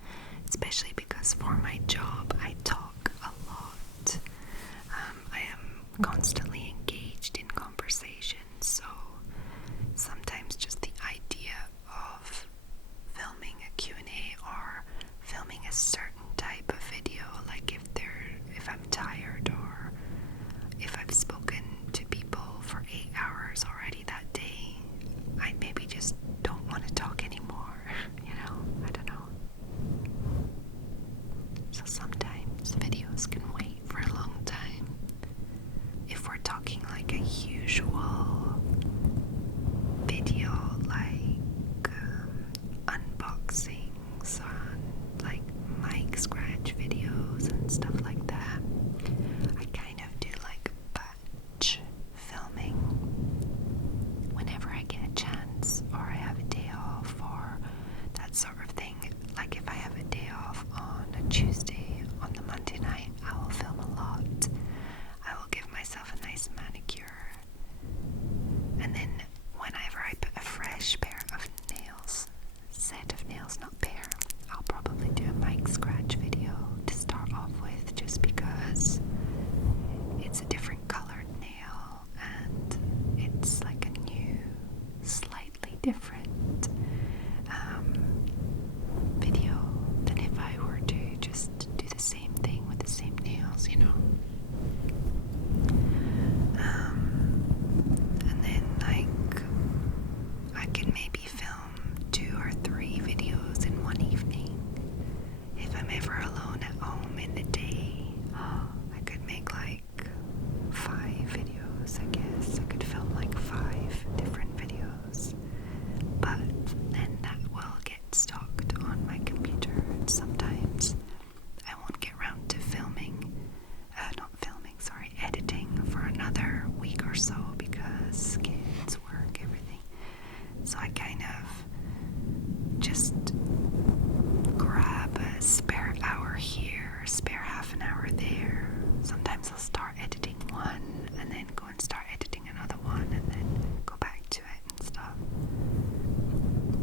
Especially because for my job, I talk a lot. I am constantly engaged in conversation, so sometimes just the idea of filming a Q&A or filming a certain type of video, like if I'm tired or if I've spoken to people for 8 hours already that day, I maybe just don't want to talk anymore, you know, I don't know. So sometimes videos can wait for a long time. If we're talking like a usual video, like unboxings on like mic scratch videos and stuff like that, I kind of do like batch filming whenever I get a chance, or I have a day off, or that sort of thing. Like if I have a day off on a Tuesday, on the Monday night, I will film a lot. I will give myself a nice manicure, and then whenever I put a fresh pair of nails, set of nails, not pair, I'll probably do a mic scratch video to start off with, just because it's a different colored nail and it's like a new, slightly different video than if I were to just do the same thing with the same nails, you know. And then like I can maybe film 2 or 3 videos in one evening. If I'm ever alone at home in the day, I could make like 5 videos, I guess. I could film like 5 different videos. But then that will get stocked on my computer, and sometimes I won't get around to editing for another week or so because kids, work, everything. So I kind of just grab a spare hour here, spare half an hour there. Sometimes I'll start editing one and then go and start editing another one and then go back to it and stuff.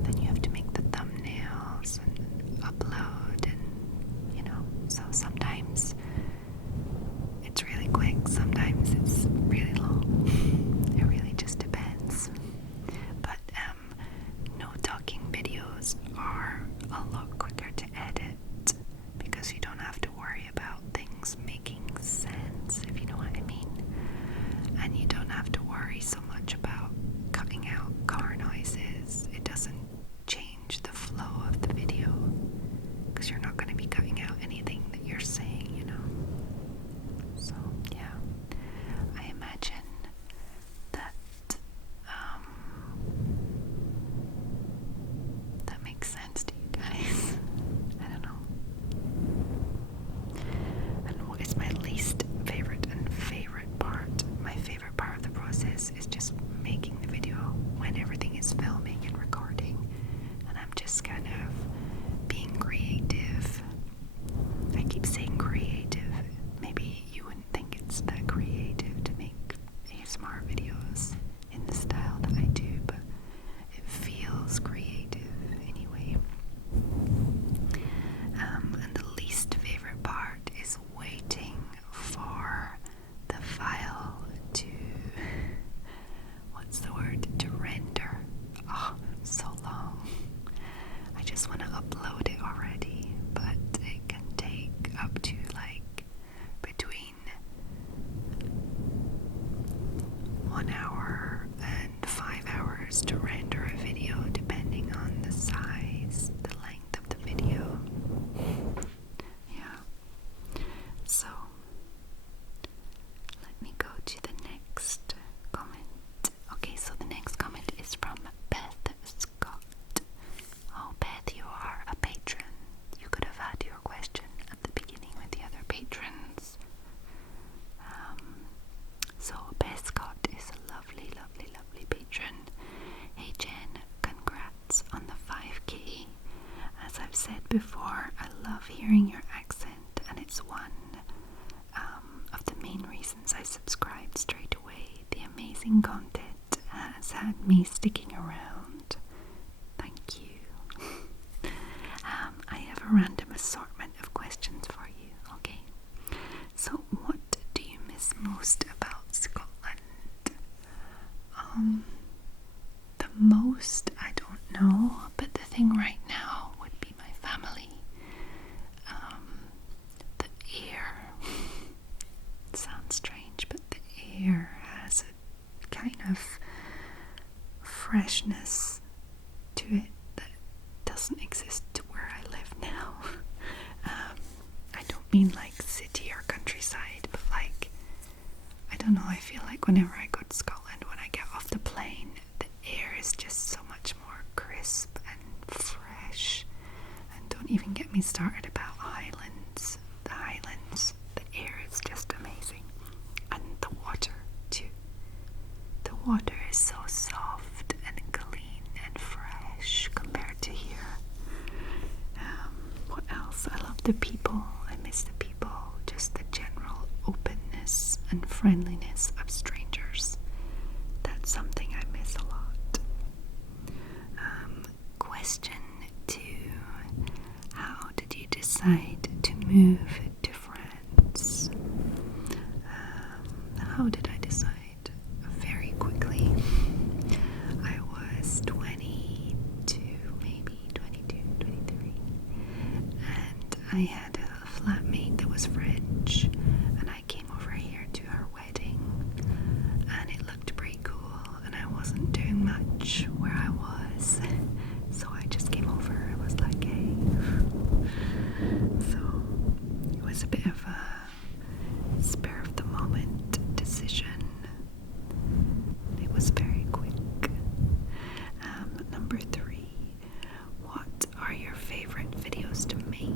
Then you have to make the thumbnails and upload, and you know, so sometimes it's really quick, sometimes it's really long. It really just depends. But no talking videos are a lot quicker to edit because you don't have to worry about things making sense, if you know what I mean. And you don't have to worry so much about cutting out car noises. It doesn't change the flow of the video because you're not going to be cutting out anything that you're saying, you know. So yeah, I imagine that that makes sense to you guys. I don't know. And what is my least favorite and favorite part? My favorite part of the process is just making the video when everything is filming and recording, and I'm just kind of being creative. I keep saying creative. Maybe you wouldn't think it's that creative to make ASMR videos in the style that I do, but it feels creative anyway. And the least favorite part is waiting for the file to, to render. Oh, so long. I just want to upload it already, but it can take up to like between 1 hour and 5 hours to render a video, depending on the size, the length of the video. Yeah. So let me go to the next comment. Okay, so the next comment is from Beth Scott. Oh, Beth, you are a patron. You could have had your question at the beginning with the other patrons. So Beth Scott is a lovely, lovely, lovely patron. Hey Jen, congrats on the 5K. As I've said before, I love hearing your accent, and it's one of the main reasons I subscribed straight away. The amazing content has had me sticking around. Thank you. a random assortment of questions for you, okay? So, what do you miss most about Scotland? The most, I don't know, but the thing right now would be my family. The air. It sounds strange, but the air has a kind of freshness to it that doesn't exist where I live now. I don't mean like city or countryside, but like, I don't know, I feel like whenever I go to Scotland, when I get off the plane, the air is just so much more crisp and fresh. And don't even get me started about Highlands. The Highlands, the air is just amazing. And the water too. The water is so soft and clean and fresh compared to here. What else? I love the people. I miss the people. Just the general openness and friendliness of strangers. That's something I miss a lot. Question 2. How did you decide to move to France? How did I decide? Very quickly. I was 22, maybe 22, 23. And I had a flatmate that was French. And I came over here to her wedding. And it looked pretty cool. And I wasn't doing much where I was. So I just came over and was like, hey. So it was a bit of a spur of the moment decision. It was very quick. Number 3. What are your favorite videos to make?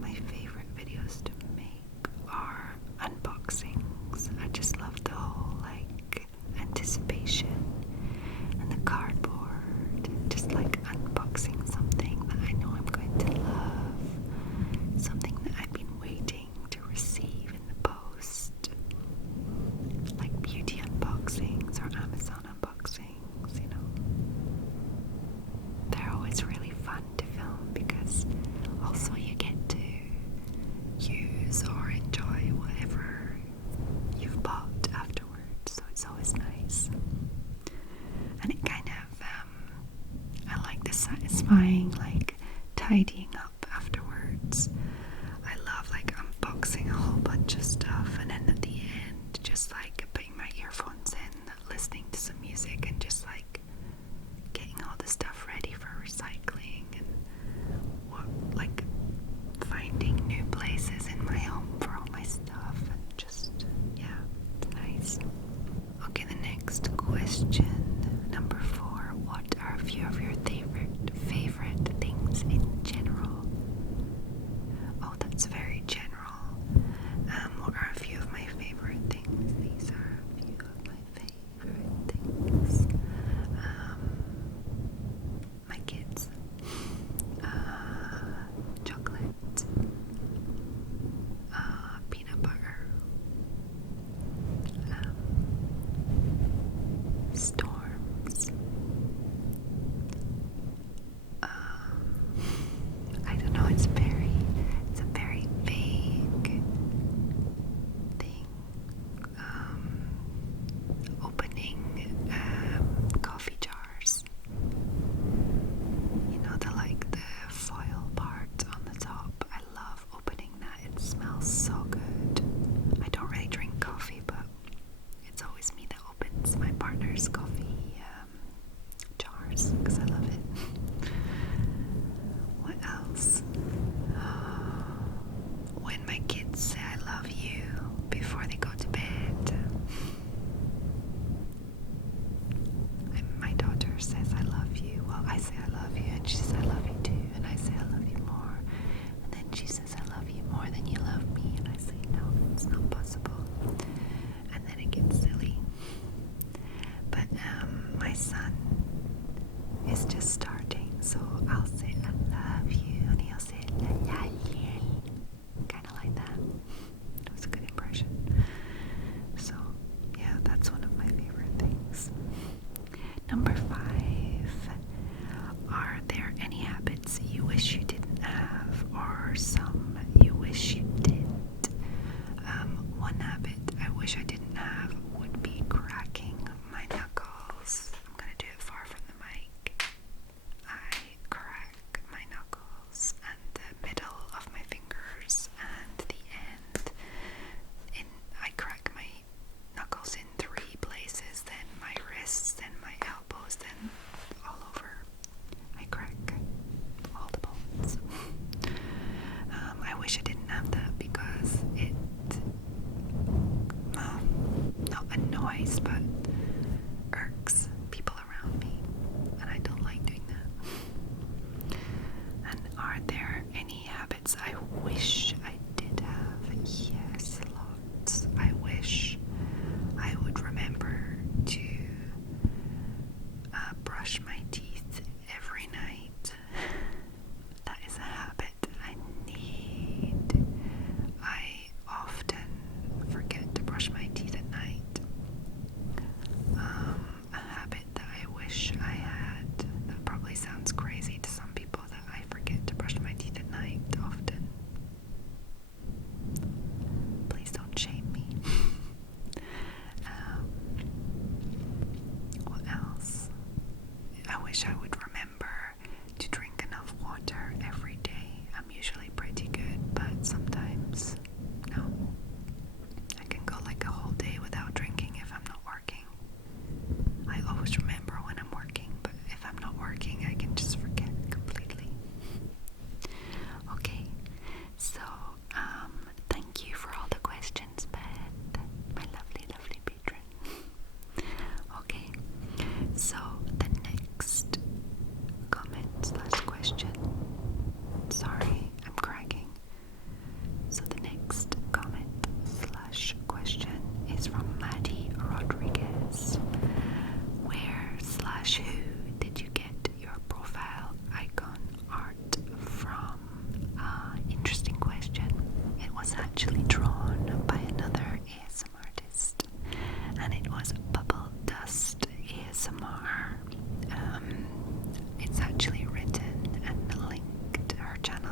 My favorite videos to make are unboxings. I just love the whole like anticipation and the cardboard, just like unboxing something that I know I'm going to love, something that I've been waiting to receive in the post, like beauty unboxings or Amazon unboxings, you know. They're always really fun to film because also you get to use or enjoy whatever you've bought afterwards, so it's always nice. And it kind of, I like the satisfying, like, tidying up afterwards. I love, like, unboxing a whole bunch of stuff, and then at the end, just, like, putting my earphones in, listening to some music, and just, like, getting all the stuff ready for recycling, and, like, finding new places in my home for all my stuff, and just, yeah, it's nice. Okay, the next question, number 4. What are a few of your favorite things in general? Oh, that's very general. What are a few of my favorite things? These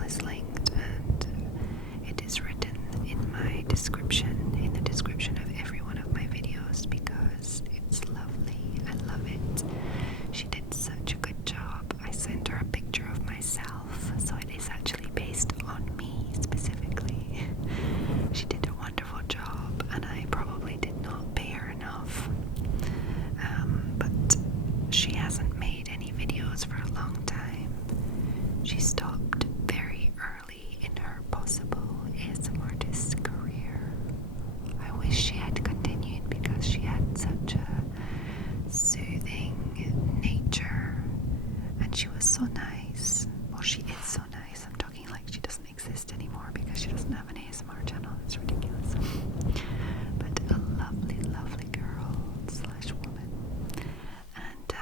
is linked, and it is written in my description, in the description of every one of my videos, because it's lovely. I love it. She did such a good job. I sent her a picture of myself, so it is actually based on me specifically. She did a wonderful job, and I probably did not pay her enough. But she hasn't made any videos for a long time. She stopped very early in her possible ASMR artist career. I wish she had continued because she had such a soothing nature, and she was so nice. Well, she is so nice. I'm talking like she doesn't exist anymore because she doesn't have an ASMR channel. It's ridiculous. But a lovely, lovely girl slash woman. And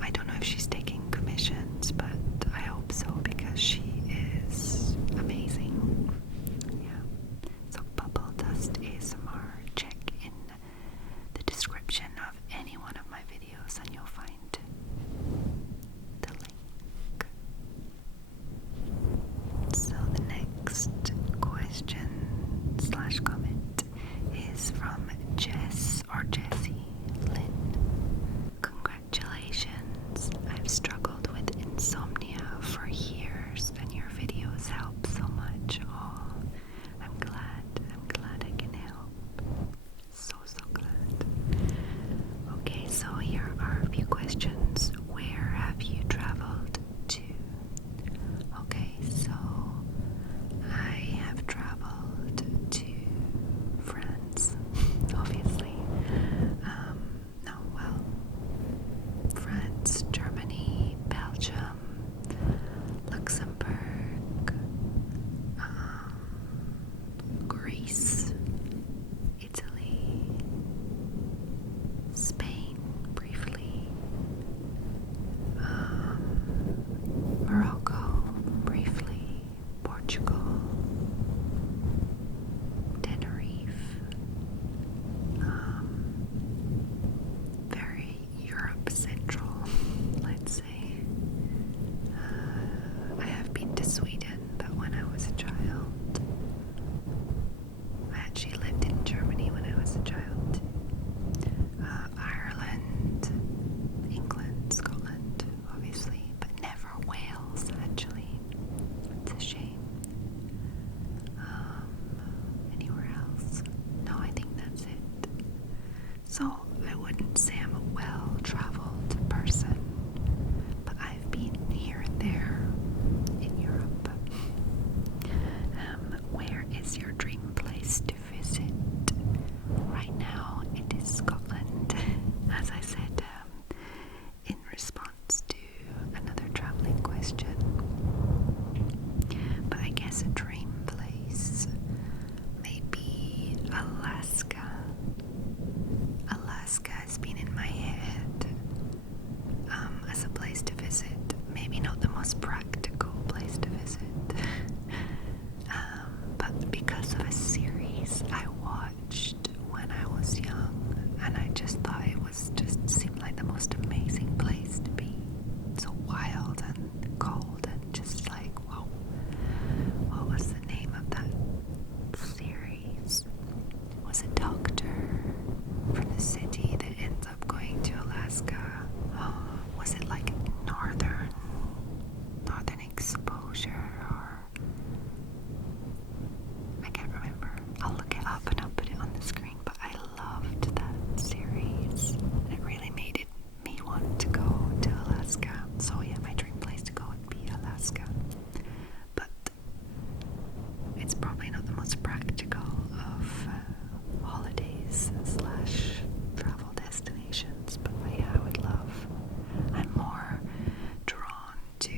I don't know if she's taking commissions, but I hope so because she is amazing. Yeah. So Bubble Dust ASMR, check in the description of any one of my videos and you'll find the link. So the next question slash comment is from Jessie Lynn. Congratulations. I've struggled with insomnia for years and your videos help so much. Oh, I'm glad I can help. So glad. Okay, so here are a few questions. Where have you traveled to? Okay, so I have traveled to France, obviously. France, Germany, Belgium, Luxembourg, Greece, Italy, Spain briefly, Morocco briefly, Portugal, Tenerife, very Europe Central, let's say. I have been to Sweden, but when I was a child. I actually lived in Germany when I was a child. Ireland, England, Scotland, obviously, but never Wales, actually. It's a shame. Anywhere else? No, I think that's it. So, I wouldn't say I'm a well-traveled person, but I've been here and there in Europe. Where is your dream place to visit? Right now, it is Scotland, as I said in response to another traveling question. But I guess a dream place may be Alaska. Alaska has been in my head as a place to visit. Maybe not the most practical place to visit. But because of a series I watched when I was young, and I just thought it seemed like the most amazing place to be. So wild and cold and just like, whoa. What was the name of that series? It was a doctor from the city that ends up going to Alaska. Was it like Northern Exposure, or I can't remember. I'll look it up and I'll put it on the screen, but I loved that series. It really made me want to go to Alaska. So yeah, my dream place to go would be Alaska. But it's probably not the most practical of holidays slash travel destinations, but yeah, I would love. I'm more drawn to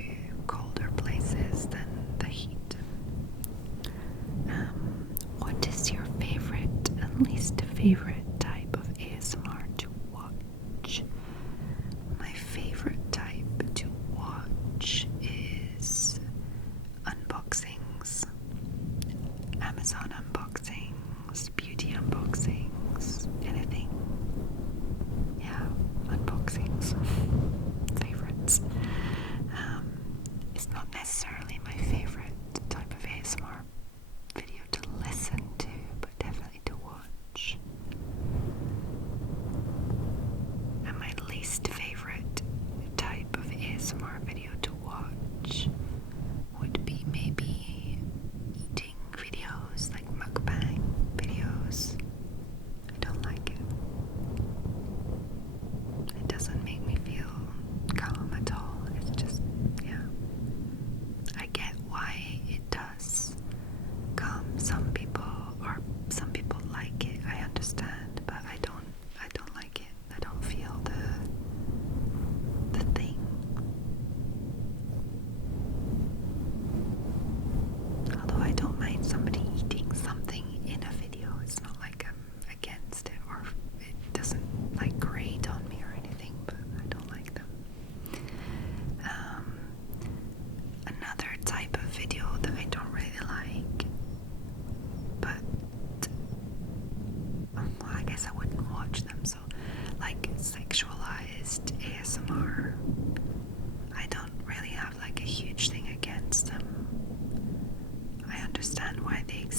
colder places than the heat. What is your favorite and least favorite type of ASMR to watch? My favorite type to watch is unboxings, Amazon unboxings, beauty unboxings, anything. Yeah, unboxings. Favorites. It's not necessarily my favorite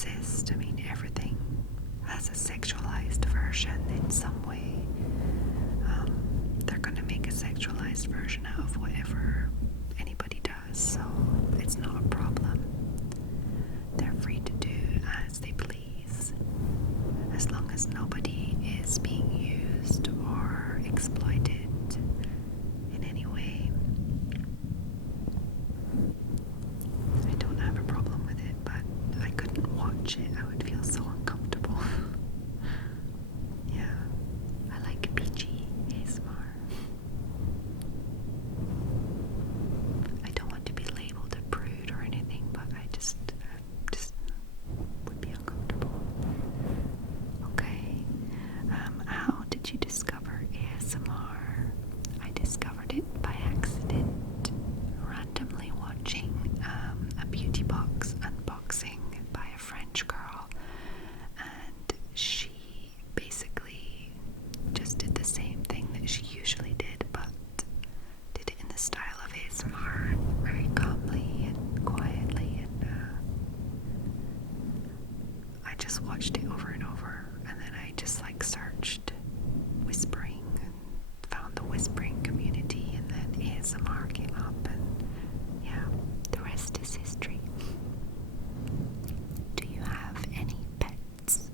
exist. I mean, everything has a sexualized version in some way. They're going to make a sexualized version out of whatever anybody does, so it's not a problem. They're free to do as they please, as long as nobody is being used or exploited in any way. I don't have a problem with it, but I couldn't watch it. I would feel so uncomfortable. Yeah, I like PG ASMR. I don't want to be labeled a prude or anything, but I just would be uncomfortable. Okay, how did you discover ASMR? I discovered it by accident, randomly watching a beauty box unboxing by a French girl, and she basically just did the same thing that she usually did, but did it in the style of ASMR, very calmly and quietly, and I just watched it over and over, and then I just like searched whispering and found the whispering community, and then ASMR came up, and yeah, the rest is history. Do you have any pets?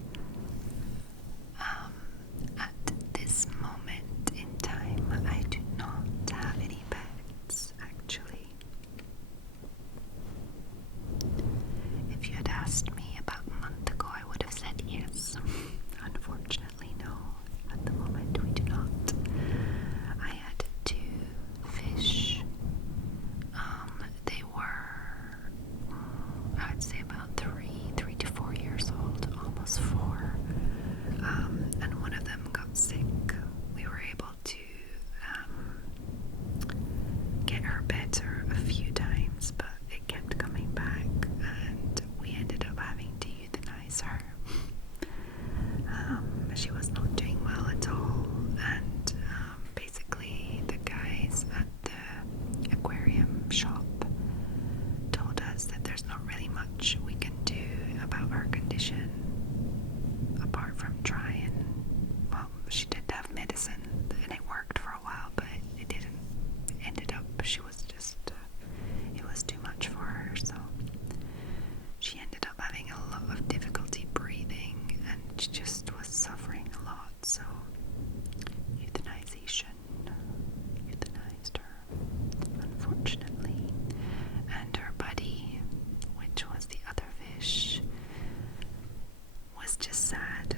At this moment in time, I do not have any pets, actually. If you had asked me about a month ago, I would have said yes. Unfortunately, no. At the moment, we do not. I had 2 fish. They were, I'd say about 3 to 4 years old, almost 4. And one of them got sick. We were able to get her better a few times, but it kept coming back, and we ended up having to euthanize her. She was not doing well at all, and basically the guys at the aquarium shop told us that there's not really much we can do about her condition apart from try and, well, she did have medicine and it worked for a while, but it didn't. It ended up, she was just, it was too much for her, so she ended up having a lot of difficulty breathing, and she just was suffering a lot, so euthanized her, unfortunately. And her buddy, which was the other fish, was just sad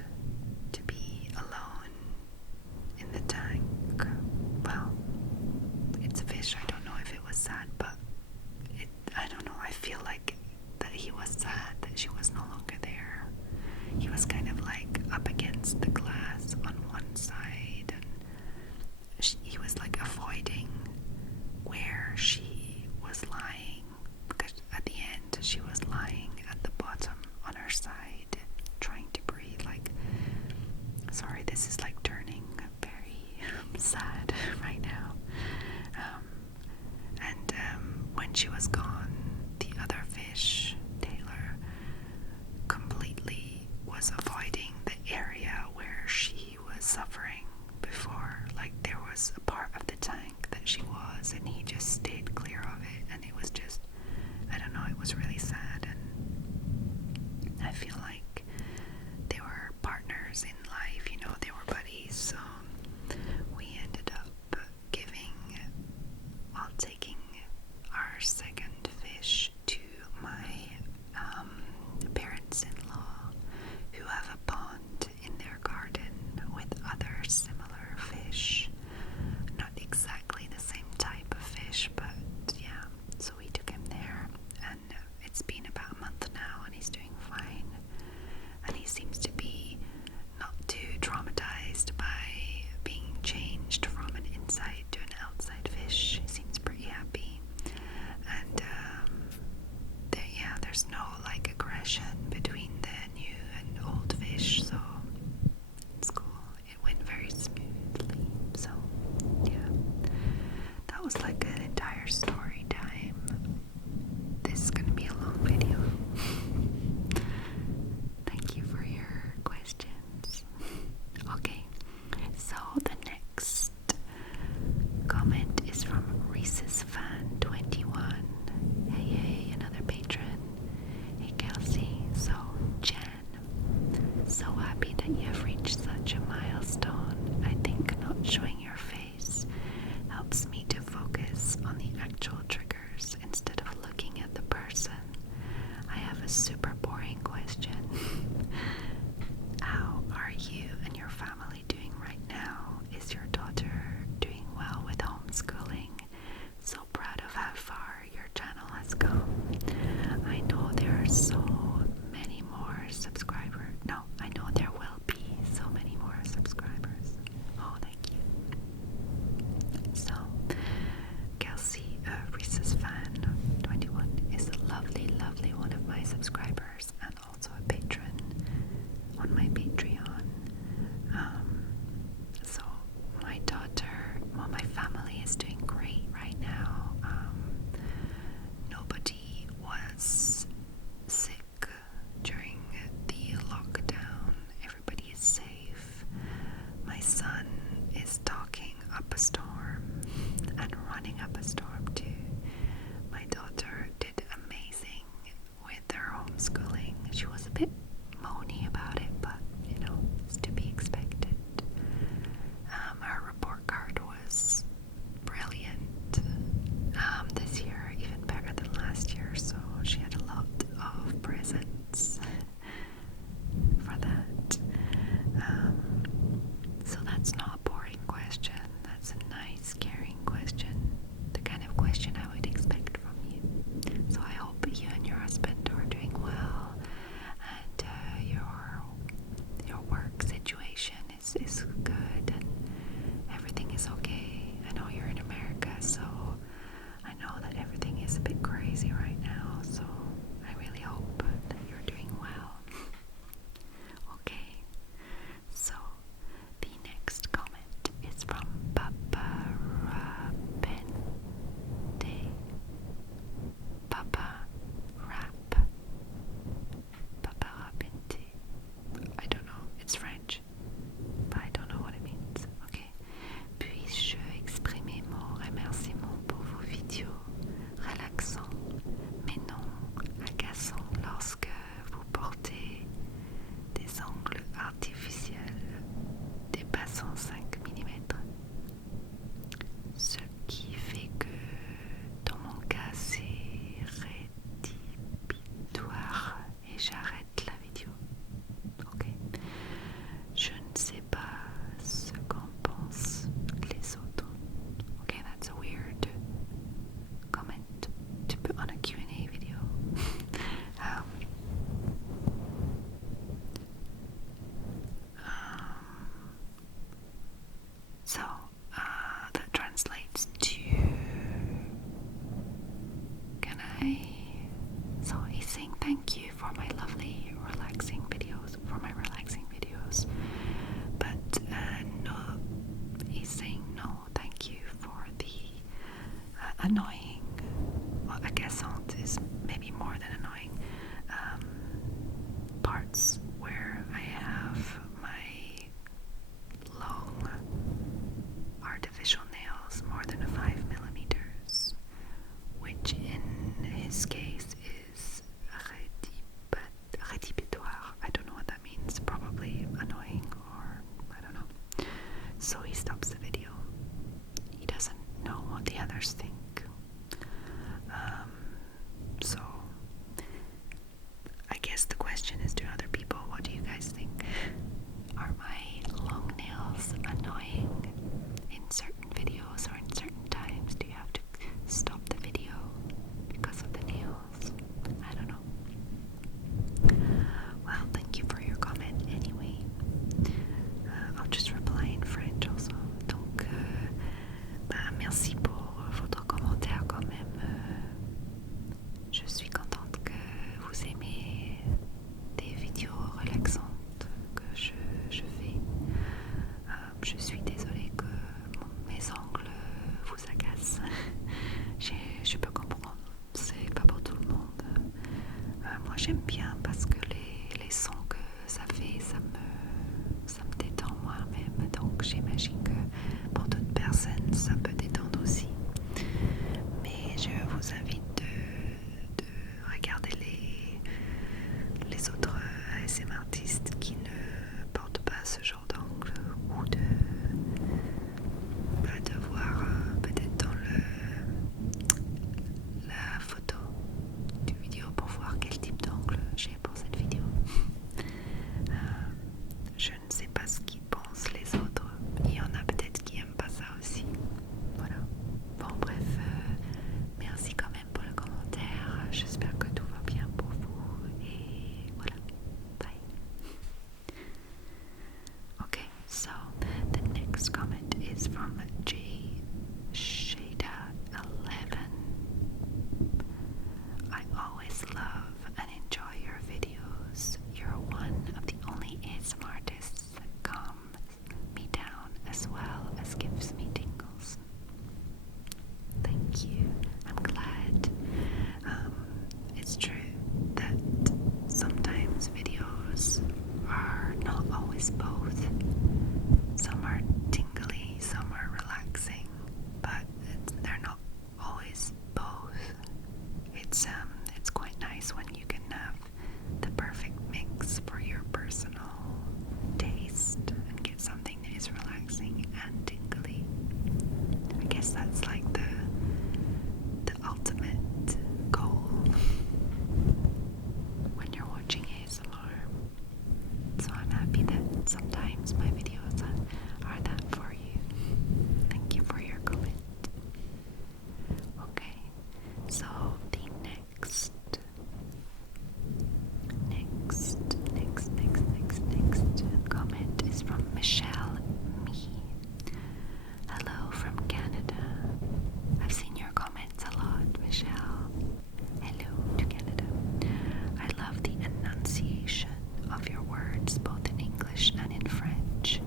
to be alone in the tank. Well, it's a fish, I don't know if it was sad, but I don't know, I feel like that he was sad that she was no longer there. He was kind of like up against the glass on one side, and he was like avoiding where she was lying, because at the end she was lying at the bottom on her side trying to breathe. Like, sorry, this is like turning very sad right now. And when she was gone, the other fish, Taylor, completely was avoiding the area where she was suffering before. Like, there was a part of the tank that she was, and he just stayed clear of it, and it was just, I don't know, it was really sad. And I feel like they were partners in life, you know, they were buddies, so we ended up taking our second fish to my parents-in-law, who have a pond in their garden with other similar fish. Not exactly the same type of fish, but yeah, so we took him there, and it's been about a month now, and he's doing fine, and he seems to be not too traumatized by being changed from an inside to an outside fish. He seems pretty happy, and there's no like aggression between the new and old fish, so it's cool. It went very smoothly, so yeah, that was like an entire story time. This is gonna be a long video. my subscribers and also a patron on my Patreon. So my daughter, well, my family is doing great right now. Nobody was sick during the lockdown. Everybody is safe. My son is talking up a storm and running up a storm too. My daughter did amazing with her homeschooling. She was a bit moany about it, but you know, it's to be expected. Her report card was brilliant this year, even better than last year, so she had a lot of presents for that. So that's not a boring question, that's a nice, caring question, the kind of question I would expect from you. So I hope you and your husband are doing well, and your work situation is good and everything is okay. I know you're in America, so I know that everything is a bit crazy right now, so I really hope that you're doing well. Okay, so the next comment is from paparapente. Paparapente. I don't know, it's French, but I don't know what it means. Okay. Puis-je exprimer mon remerciement pour vos vidéos relaxants, mais non agaçants lorsque vous portez des ongles artificiels dépassant 5 mm. Ce qui fait que, dans mon cas, c'est rédhibitoire et j'arrête la vidéo. Ok. Je ne sais pas ce qu'en pensent les autres. Okay, that's a weird comment to put on a Q&A video. So that translates to so he's saying thank you for my lovely relaxing videos, but no, he's saying no thank you for the annoying, well, agaçant is maybe more than annoying, parts where I have my long artificial nails more than 5 millimeters, which in his case is rédhibitoire. I don't know what that means, probably annoying or I don't know. So he stops the video. He doesn't know what the others think. So I guess the question is to other people, what do you guys think? Are my long nails annoying in certain videos or in certain times? Do you have to stop the video because of the nails? I don't know. Well, thank you for your comment anyway. I'll just reply in French also. Donc, merci pour votre commentaire quand même. Je suis contente que vous aimez des vidéos relaxantes que je fais. Je suis désolée que mes ongles vous agacent. Je peux comprendre, c'est pas pour tout le monde. Moi j'aime bien parce que les sons que ça fait, ça me détend moi-même. Donc j'imagine que pour d'autres personnes ça peut détendre aussi. Mais je vous invite de regarder les autres ASMR artistes qui ne portent pas ce genre d'angle, ou de voir peut-être dans la photo du vidéo pour voir quel type d'angle j'ai pour cette vidéo. Je ne sais pas ce qu'ils pensent les autres. Il y en a peut-être qui aiment pas ça aussi. nice when you can have the perfect mix for your personal taste and get something that is relaxing and tingly. I guess that's like the ultimate goal when you're watching ASMR. So I'm happy that sometimes my videos are that for you. Thank you for your comment. Okay, so the next comment is from Michelle Me. Hello from Canada. I've seen your comments a lot, Michelle. Hello to Canada. I love the enunciation of your words, both in English and in French.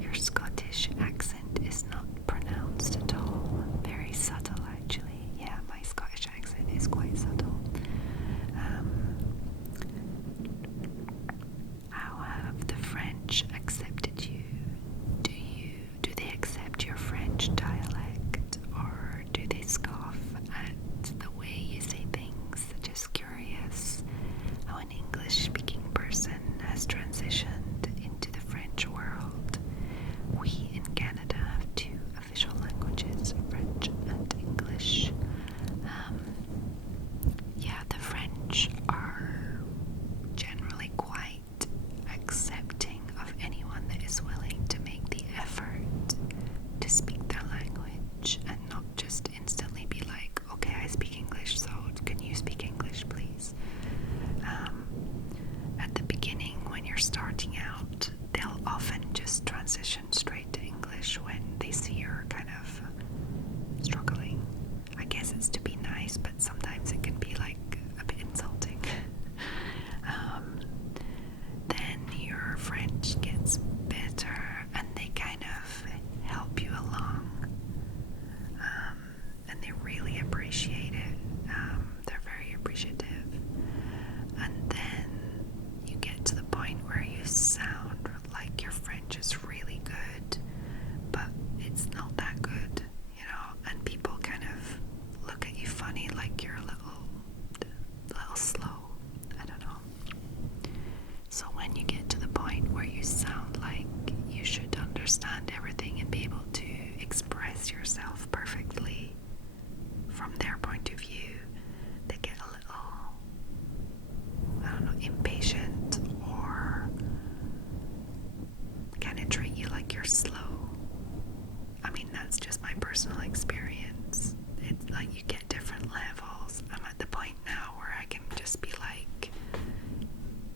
Your Scottish accent is not pronounced at all. Very subtle, actually. Yeah, my Scottish accent is quite subtle. How have the French accepted you? Do they accept your French dialect, or do they scoff at the way you say things? Just curious how an English-speaking person has transitioned into the French world. We in Canada have two official languages, French and English. Yeah, the French are generally quite accepting of anyone that is willing to make the effort to speak their language and not just instantly be like, okay, I speak English, so can you speak English, please? At the beginning, when you're starting out, they'll often just transition straight to English when they see you're kind of struggling. I guess it's to be nice, but sometimes it can be like a bit insulting. Then your French gets better and they kind of help you along. And they really appreciate it. They're very appreciative. And then you get to the point where you sound like your French is really good, but it's not that good, you know, and people kind of look at you funny like you're a little slow. I don't know. So when you get to the point where you sound like you should understand everything and be able to express yourself perfectly from their point of view, they get a little, I don't know, impatient, or kind of treat you like you're slow. I mean, that's just my personal experience. It's like you get different levels. I'm at the point now where I can just be like,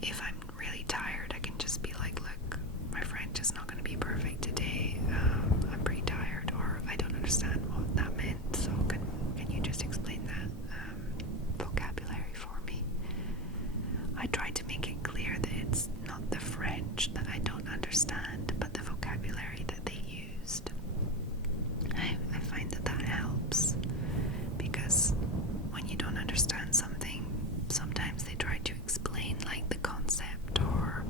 if I'm really tired, I can just be like, look, my French is not going to be perfect today. I'm pretty tired, or I don't understand what that meant, so can you just explain that vocabulary for me? I try to make it clear that it's not the French that I don't understand, but the vocabulary that they used. I find that helps, because when you don't understand something, sometimes they try to explain like the concept, or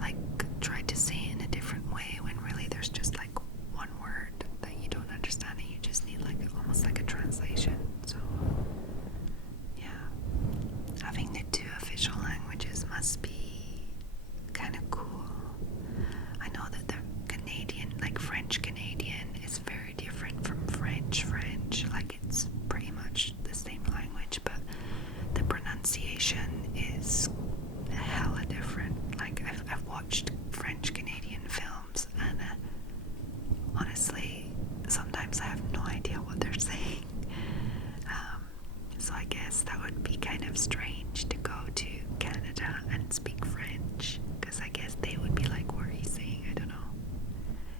like try to say it in a different way, when really there's just like one word that you don't understand and you just need like almost like a translation. So yeah, having the two official languages must be kind of cool. I know that the Canadian, like French Canadian, is very different from French. Like it's pretty much the same language, but the pronunciation is hella different. Like I've watched French Canadian films, and honestly, sometimes I have no idea what they're saying. So I guess that would be kind of strange to go to Canada and speak French, because I guess they would be like, what are you saying? I don't know.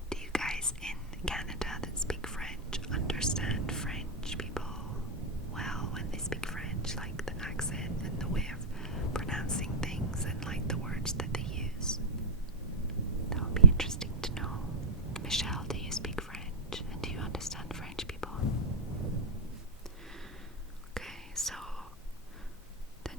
Do you guys in Canada that speak French understand French people well when they speak French, like the accent and the way of pronouncing things and like the words that they use? That would be interesting to know. Michelle, do you speak French, and do you understand French people? Okay, so the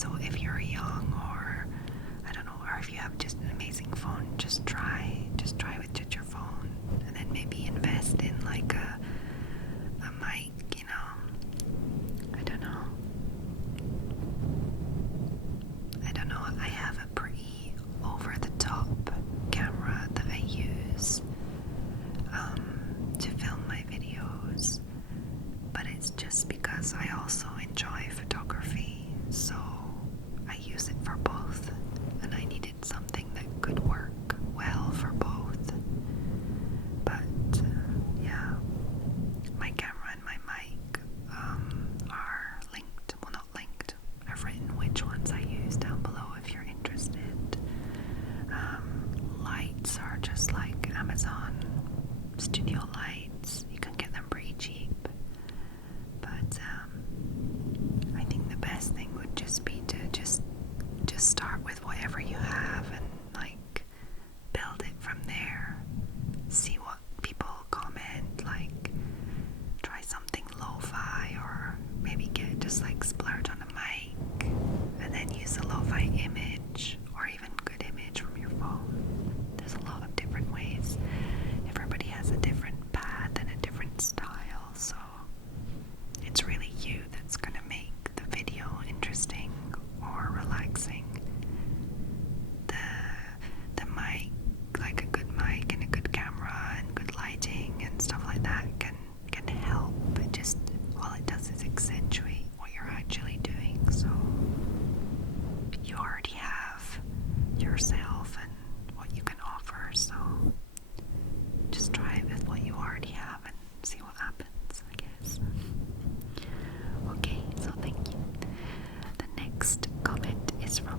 So if you're young, or I don't know, or if you have just an amazing phone, just try with just your phone, and then maybe invest in like a mic, you know. I don't know. I have a pretty over-the-top camera that I use to film my videos, but it's just because I also enjoy photography, so I use it for both, and I needed something that could work well for both. But yeah, my camera and my mic are linked. Well, not linked. I've written which ones I use down below if you're interested. Lights are just like Amazon studio lights. You can get them pretty cheap. But I think the best thing would just be to just start with whatever you have and like build it from there. See what people comment, like try something lo-fi, or maybe just like splurge on a mic and then use a lo-fi image or even good image from your phone. There's a lot of different ways. Everybody has a different path and a different style, so it's really you that's going to make the video interesting or relaxing. The mic, like a good mic and a good camera and good lighting and stuff like that can help. It just, all it does is accentuate what you're actually doing. So you already have yourself and what you can offer, so just try it with what you already have and see what happens, I guess. Okay, so thank you. The next comment is from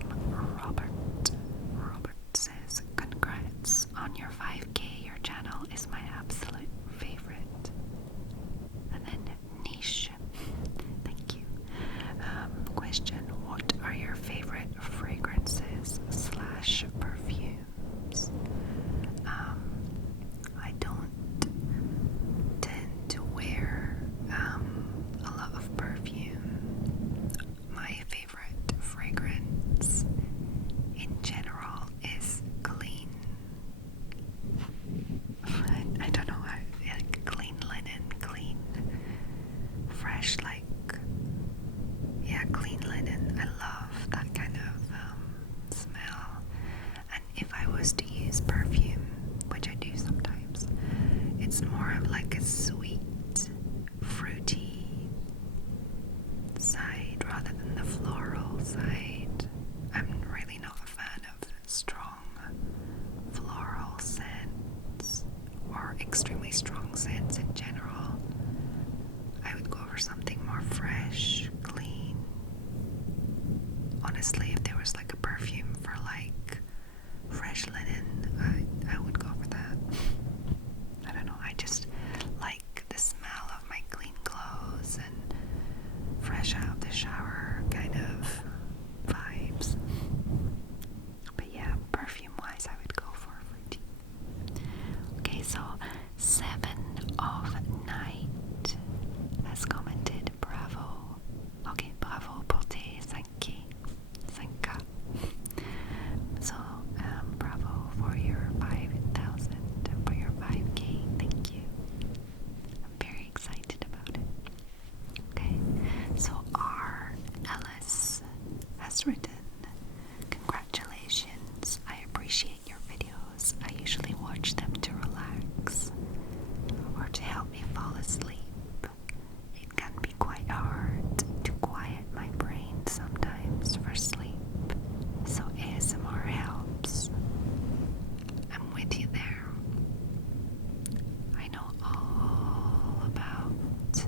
Robert. Robert says, congrats on your 5K. Your channel is my absolute favorite. And then niche. Thank you. Question, what are your favorite fragrances / perfumes? I don't tend to wear a lot of perfume. My favorite fragrance in general is clean. I don't know, like clean linen, clean, fresh, like, yeah, clean linen. I love that kind of smell. And if I was to use perfume, which I do sometimes, it's more of like a sweet, fruity side rather than the floral side. I'm really not a fan of strong floral scents or extremely strong scents in general. I would go for something more fresh, clean. Honestly, if there was like a perfume for like fresh linen, I would go for that. I don't know, I just like the smell of my clean clothes and fresh out of the shower kind of vibes. But yeah, perfume wise, I would go for fruity. Okay, so SevenOfNight has commented, bravo. Okay, bravo pour tes 5K. 5K. So, bravo for your 5,000, for your 5K. Thank you. I'm very excited about it. Okay, so Ellis has written, congratulations. I appreciate your videos. I usually watch them to relax or to help me fall asleep. It can be quite hard to quiet my brain sometimes for sleep, so ASMR helps. I'm with you there. I know all about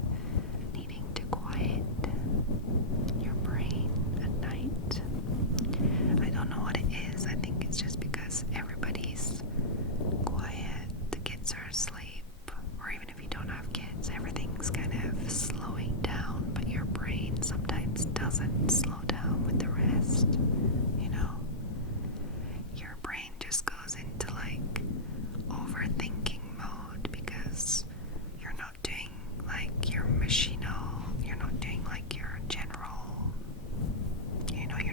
needing to quiet your brain at night. I don't know what it is. I think it's just because everybody's quiet, the kids are asleep, or even if you don't have kids, everything's kind of slowing down, but your brain sometimes doesn't slow down with the rest, you know? Your brain just goes into like overthinking mode because you're not doing like your machinal, you're not doing like your general, you know, you're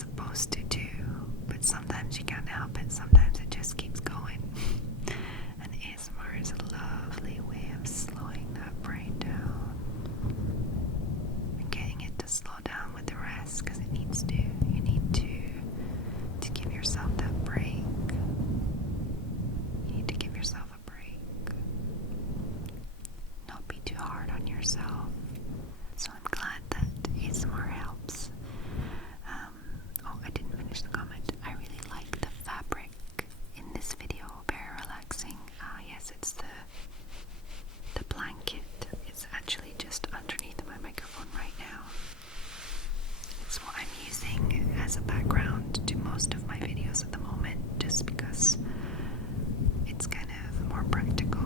supposed to do, but sometimes you can't help it. Sometimes it just keeps going. And ASMR is a lovely way of slowing that brain down and getting it to slow down with the rest, because it needs to. You need to give yourself that break. You need to give yourself a break. Not be too hard on yourself. So I'm glad that ASMR helps. I didn't finish the comment. I really like the fabric in this video. Very relaxing. Yes, it's the blanket. It's actually just underneath my microphone right now. It's what I'm using as a background to most of my videos at the moment, just because it's kind of more practical.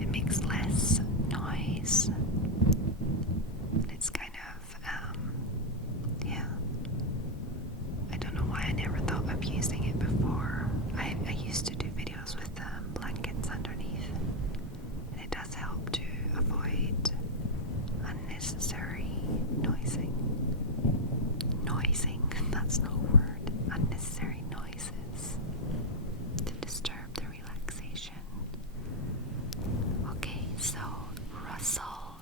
It makes less noise. It's kind of, yeah. I don't know why I never thought of using it before. I used to do videos with blankets underneath, and it does help to avoid unnecessary noising. That's not a word. Unnecessary noises to disturb the relaxation. Okay, so rustle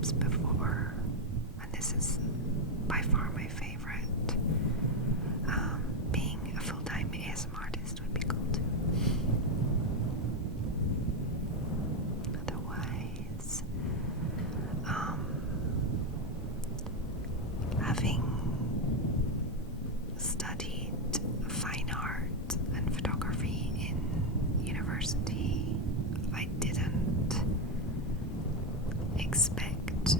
jobs before, and this is by far my favorite. Being a full-time ASMR artist would be cool too. Otherwise, having studied fine art and photography in university, I didn't expect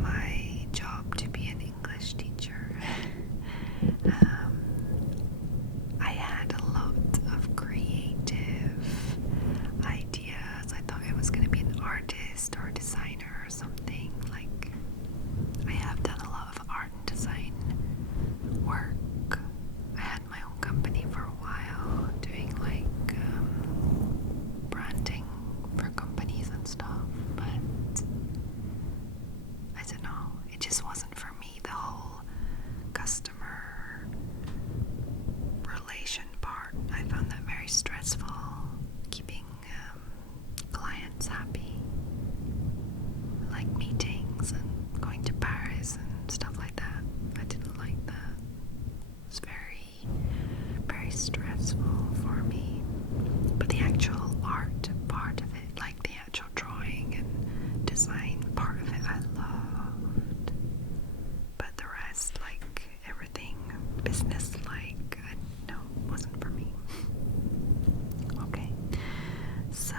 my job to be an English teacher. I had a lot of creative ideas. I thought I was going to be an artist or a designer or something. Like, I have done a lot of art and design work. I had my own company for a while, doing like branding for companies and stuff, but I don't know, it just wasn't for me. The whole customer relation part, I found that very stressful, keeping clients happy, like meetings and going to Paris and stuff like that. I didn't like that. It was very, very stressful for me. But the actual art part of it, like the actual drawing and design part of it, I loved. But the rest, like everything business-like, no, wasn't for me. Okay, so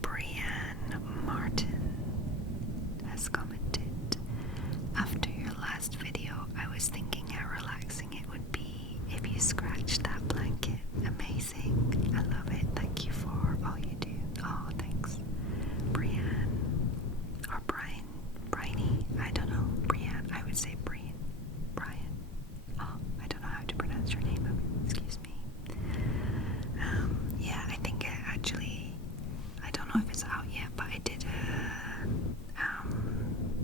Brynne Martin has commented, after your last video, I was thinking how relaxing it would be if you scratched that blanket. Amazing. I love it. Thank you for all you do. Oh, thanks. Brynne. Or Bryony. I don't know. Brynne. I would say Brian. Oh, I don't know how to pronounce your name. Excuse me. Yeah, I think I don't know if it's out yet, but I did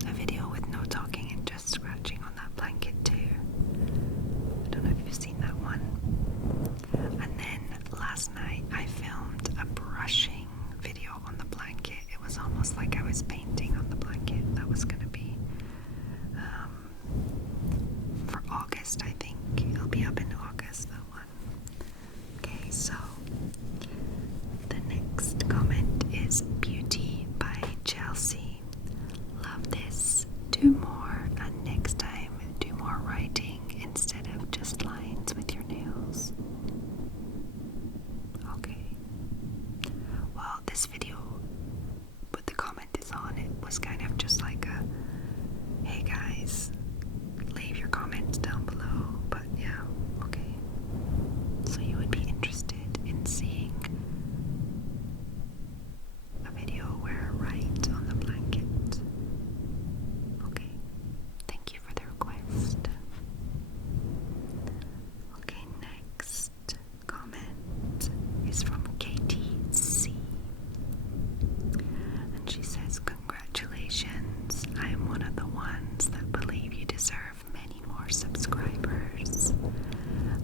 a video with no talking and just scratching on that blanket too. I don't know if you've seen that one. And then last night I filmed a brushing video on the blanket. It was almost like I was painting on the blanket. That was going to be for August, I think. It'll be up in August, that one. Okay, so the next comment is Beauty by Chelsea. Love this. Do more, and next time do more writing instead of just lines with your nails. Okay. Well, this video with the comment is on, it was kind of just like a, hey guys, leave your comments down below. But yeah, okay. So you would be interested in seeing a video where I write on the blanket. Okay. Thank you for the request. Okay, next comment is from Katie C. And she says, congratulations. I am one of the ones that believe you deserve many more subscribers.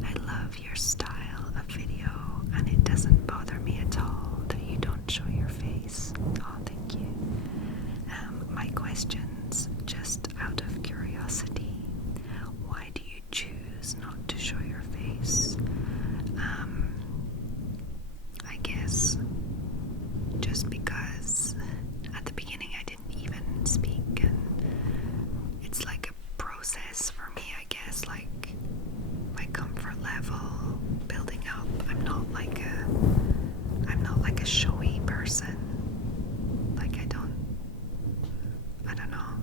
I love your style of video, and it doesn't bother me at all that you don't show your face. Oh, thank you. My questions, just out of curiosity, why do you choose not to show your face? I guess just because at the beginning I didn't even speak, and it's like a process for me, I guess, like my comfort level building up. I'm not like a showy person. Like I don't know.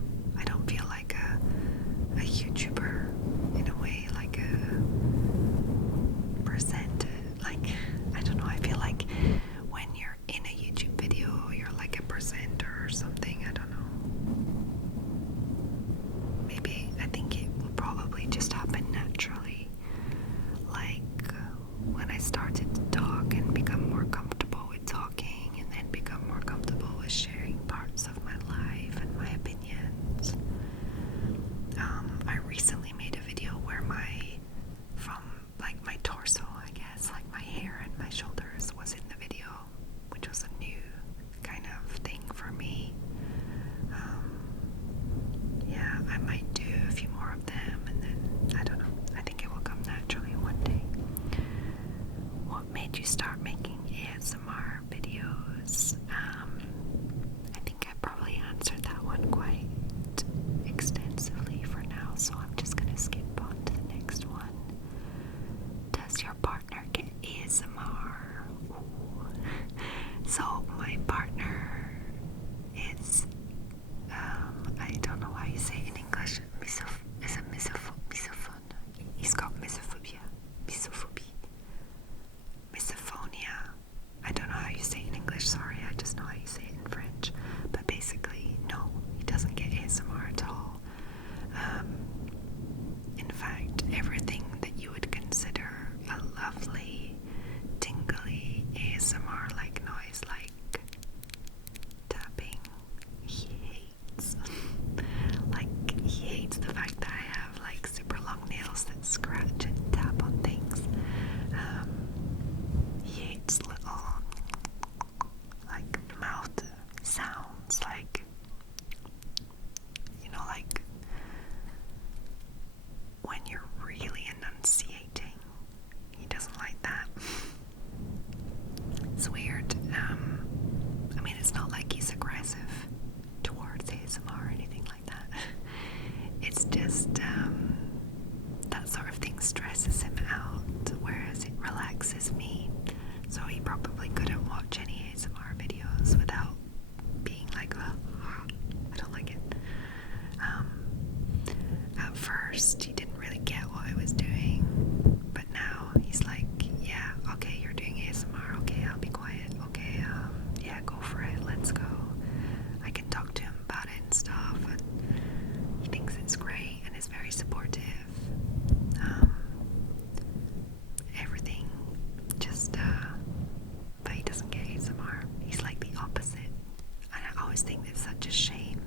always think it's such a shame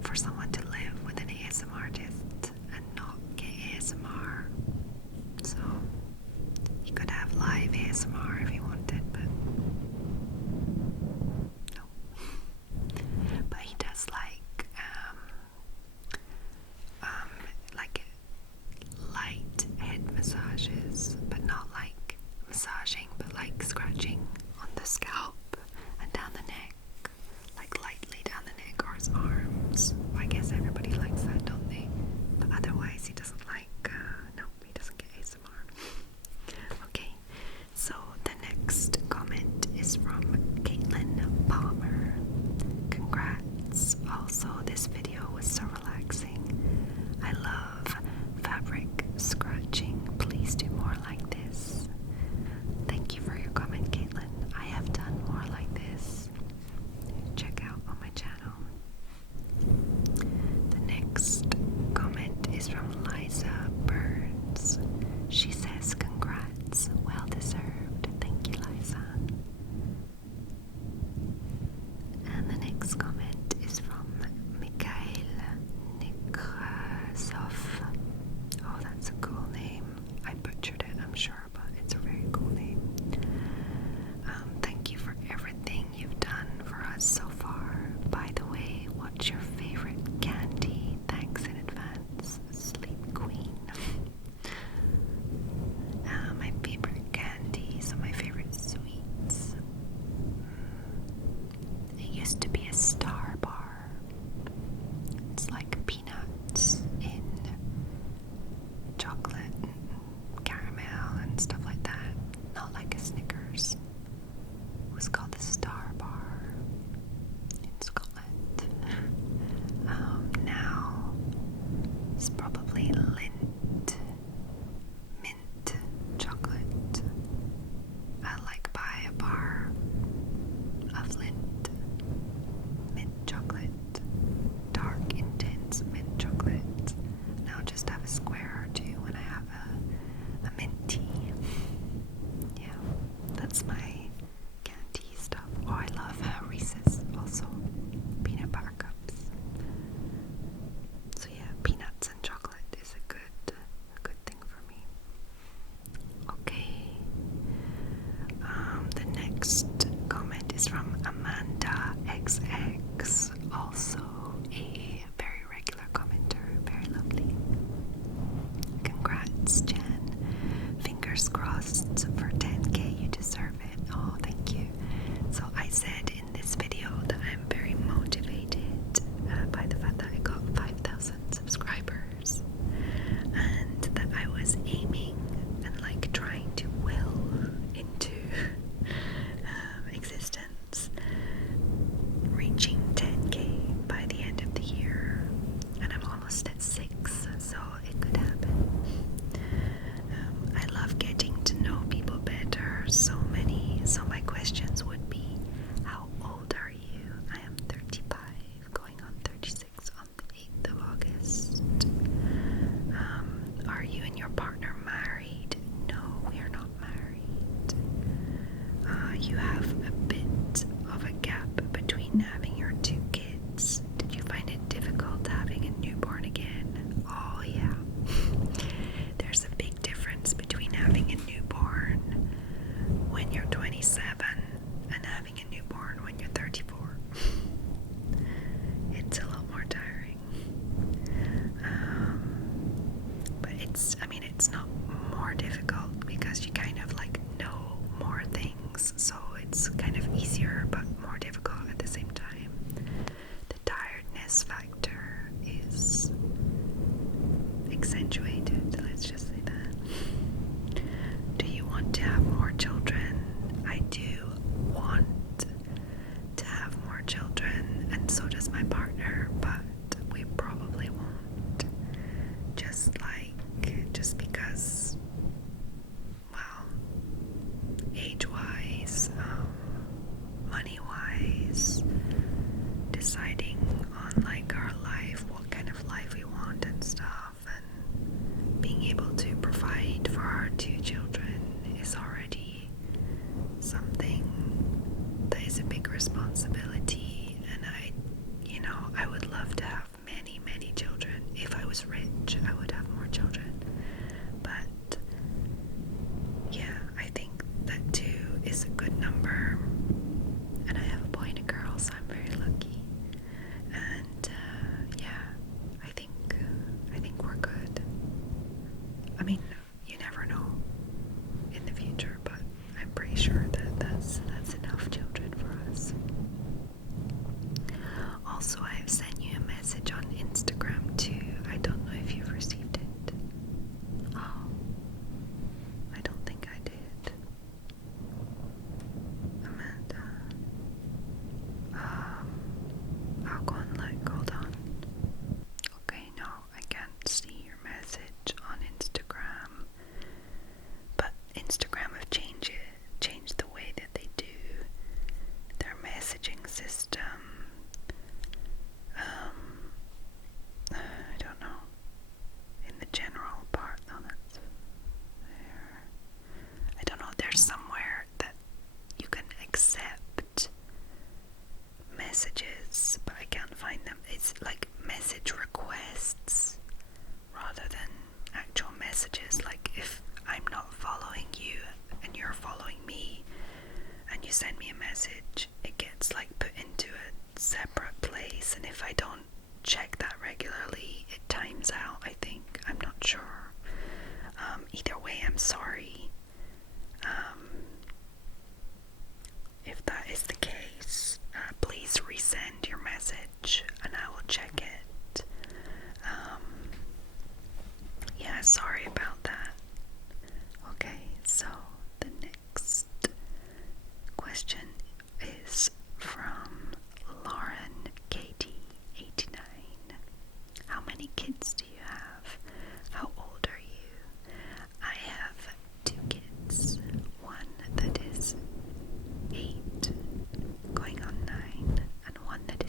for someone to live with an ASMR artist and not get ASMR. So he could have live ASMR if he wanted, but no. But he does like light head massages, but not like massaging, but like scratching on the scalp and down the neck, like lightly down the neck or his arms. I guess everybody likes that, don't they? But otherwise he doesn't like, no, he doesn't get ASMR. Okay, so the next comment is from Caitlyn Palmer. Congrats. Also, this video was so relaxing. I love fabric scratching. Please do more like this. Thank you for your comment, Caitlin. I have done more like this. Check out on my channel. The next comment is from Lysa Burns. She says, congrats. Well deserved. Thank you, Lysa. And the next comment is from Mikhail Nekrasov. Oh, that's a cool name. I butchered it, I'm sure, but it's a very cool name. Thank you for everything you've done for us so far. By the way, what's your favorite candy? Thanks in advance, Sleep Queen. My favorite candy, so my favorite sweets. It used to be a Star Bar. It's like peanuts in chocolate and caramel and stuff like that. Not like a Snickers. It was called a Star Bar in Scotland. Now it's probably mint chocolate. I like buy a bar of Lint mint chocolate, dark, intense mint chocolate. And I'll just have a square or two when I have a mint tea. Yeah, that's my candy stuff. Oh, I love Reese's also, peanut butter cups. So yeah, peanuts and chocolate is a good thing for me. Okay. The next comment is from amandaxx, also a very regular commenter, very lovely. Congrats, Jen. Fingers crossed for 10k, you deserve it. Oh, thank you. So I said in this video that I'm very motivated by the fact that I got 5,000 subscribers, and that I was aiming and like trying to will into existence reaching 10k by the end of the year, and I'm almost at 6, so it could happen. I love getting to know people better. So my questions would be, how old are you? I am 35, going on 36 on the 8th of August. Are you and your partner married? No, we are not married. You have a bit of a gap between having your 2 kids. Did you find it difficult having a newborn again? Oh yeah. There's a big difference between having a newborn when you're 27 and having a newborn when you're 34. It's a lot more tiring. But it's not more difficult because you kind of like know more things, so it's kind of easier but more difficult at the same time. The tiredness factor is accentuated, let's just say that. Do you want to have more children? I do want to have more children, and so does my partner, but we probably won't. Just because, well, age-wise, money-wise, deciding on like our life, what kind of life we want and stuff, and being able to provide for our 2 children is already something that is a big responsibility, I would love to have many, many children. If I was rich, I would have more children. But yeah, I think that 2 is a good number. And I have a boy and a girl, so I'm very lucky. And yeah, I think we're good. I mean, you never know in the future, but I'm pretty sure that that's enough children for us. Also, I have sent you a message on Instagram too. I don't know if you've received it. Oh, I don't think I did. Amanda. I'll go and look. Hold on. Okay, no, I can't see your message on Instagram. But Instagram have changed the way that they do their messaging system. I don't know. In the general part, no, that's there. I don't know. There's somewhere that you can accept messages, but I can't find them. It's like message requests rather than actual messages. Like if I'm not following you and you're following me and you send me a message, it gets like put into a separate place, and if I don't check that regularly, it times out, I think. I'm not sure. Either way, I'm sorry. If that is the case, please resend your message and I will check it. Yeah, sorry about that. Okay, so the next question is from Lauren Katie 89. How many kids do you have? How old are you? I have 2 kids. One that is 8, going on 9, and one that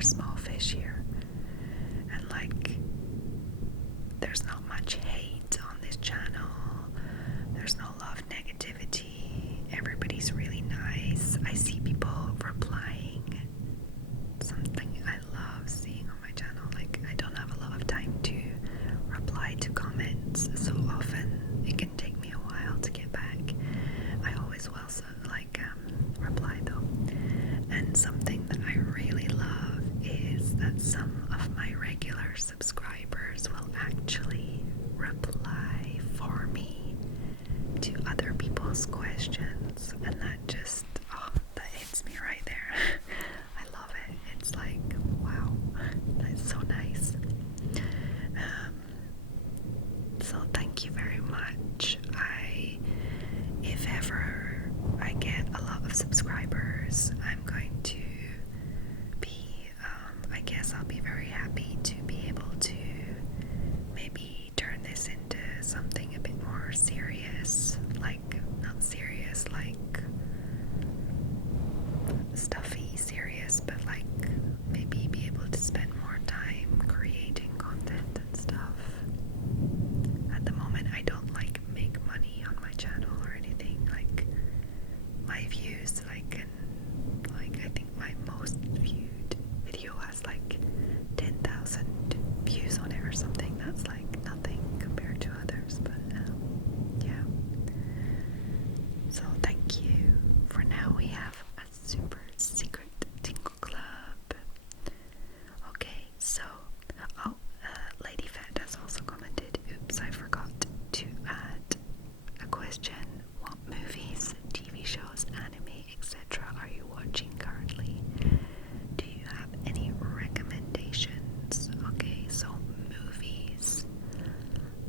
more small fish here. And like, there's not much hate on this channel. There's no love negativity. Everybody's really nice. I see people replying. Something I love seeing on my channel. Like, I don't have a lot of time to reply to comments so often. It can take me a while to get back. I always will reply though. And something that I really love is that some of my regular subscribers will actually reply for me to other people's questions, and that just, that hits me right there. I love it. It's like, wow, that's so nice. So thank you very much. If ever I get a lot of subscribers, I'm going to be, I guess I'll be very happy to be able to maybe turn this into something a bit more serious, like, not serious, like stuffy serious, but like maybe be able to spend more time creating content and stuff. At the moment, I don't like make money on my channel or anything. Like, my views, I think my most viewed video has like 10,000 views on it or something. That's like nothing compared to others, but yeah. So thank you. For now, we have a super secret tingle club. Okay, so Lady Fett has also commented, oops, I forgot to add a question. What movies, TV shows, anime, etc. are you watching currently? Do you have any recommendations? Okay, so movies.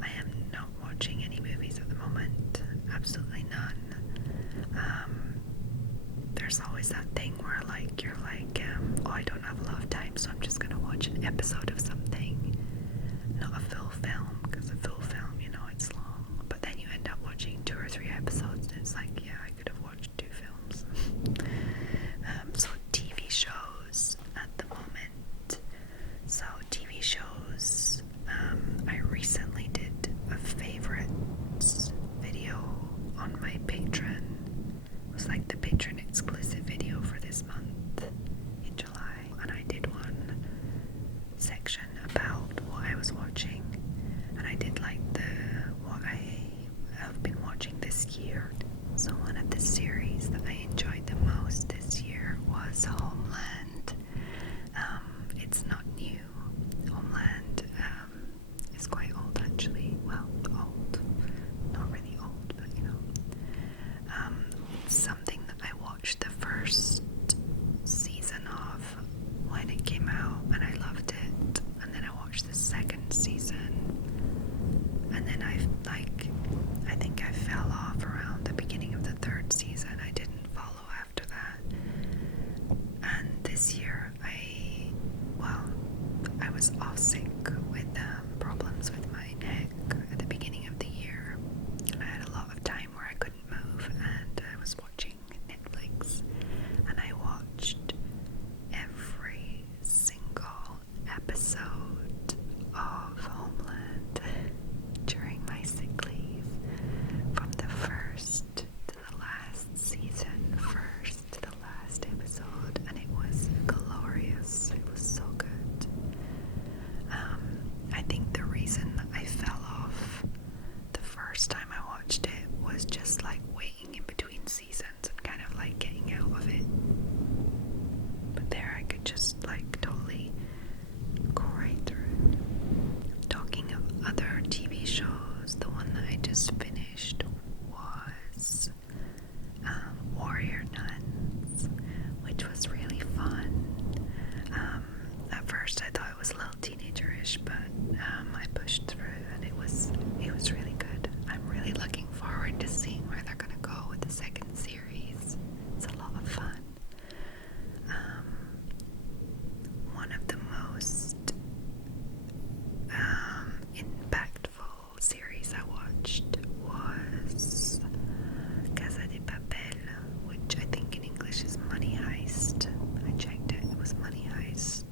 I am not watching any movies at the moment. Absolutely none. There's always that thing where like you're like, I don't have a lot of time, so I'm just gonna watch an episode of something, not a full film, because a full film, it's long. But then you end up watching 2 or 3 episodes, and it's like, yeah, I could have watched 2 films. So TV shows at the moment. So TV shows, I recently did a favorites video on my Patreon. It was like the Patreon exclusive video for this month in July, and I did one section about what I was watching, and I did like what I have been watching this year. So one of the series that I enjoyed the most this year was Homeland. It's not new. Homeland is quite old actually. Well, old. Not really old, but it's something that I watched the first season of when it came out, and I loved it. And then I watched the second season, and then I think I fell off around the beginning of the third season. I didn't follow after that. And this year, I was off sick with problems with my neck at the beginning of the year. I had a lot of time where I couldn't move, and I was watching Netflix, and I watched every single episode of Homeland during my sick leave, from the first to the last season, first to the last episode, and it was glorious. It was so good. I think the reason that I fell off the first time I watched it was just like waiting in between seasons and kind of like getting out of it. But there I could just like totally go right through. Talking of other TV shows, the one that I just finished was Warrior Nuns, which was really fun. At first I thought it was a little teenager-ish, but I pushed through, and it was really good. I'm really looking forward to seeing where they're gonna go with the second series. It's a lot of fun. One of the most impactful series I watched was Casa de Papel, which I think in English is Money Heist. I checked it, it was Money Heist.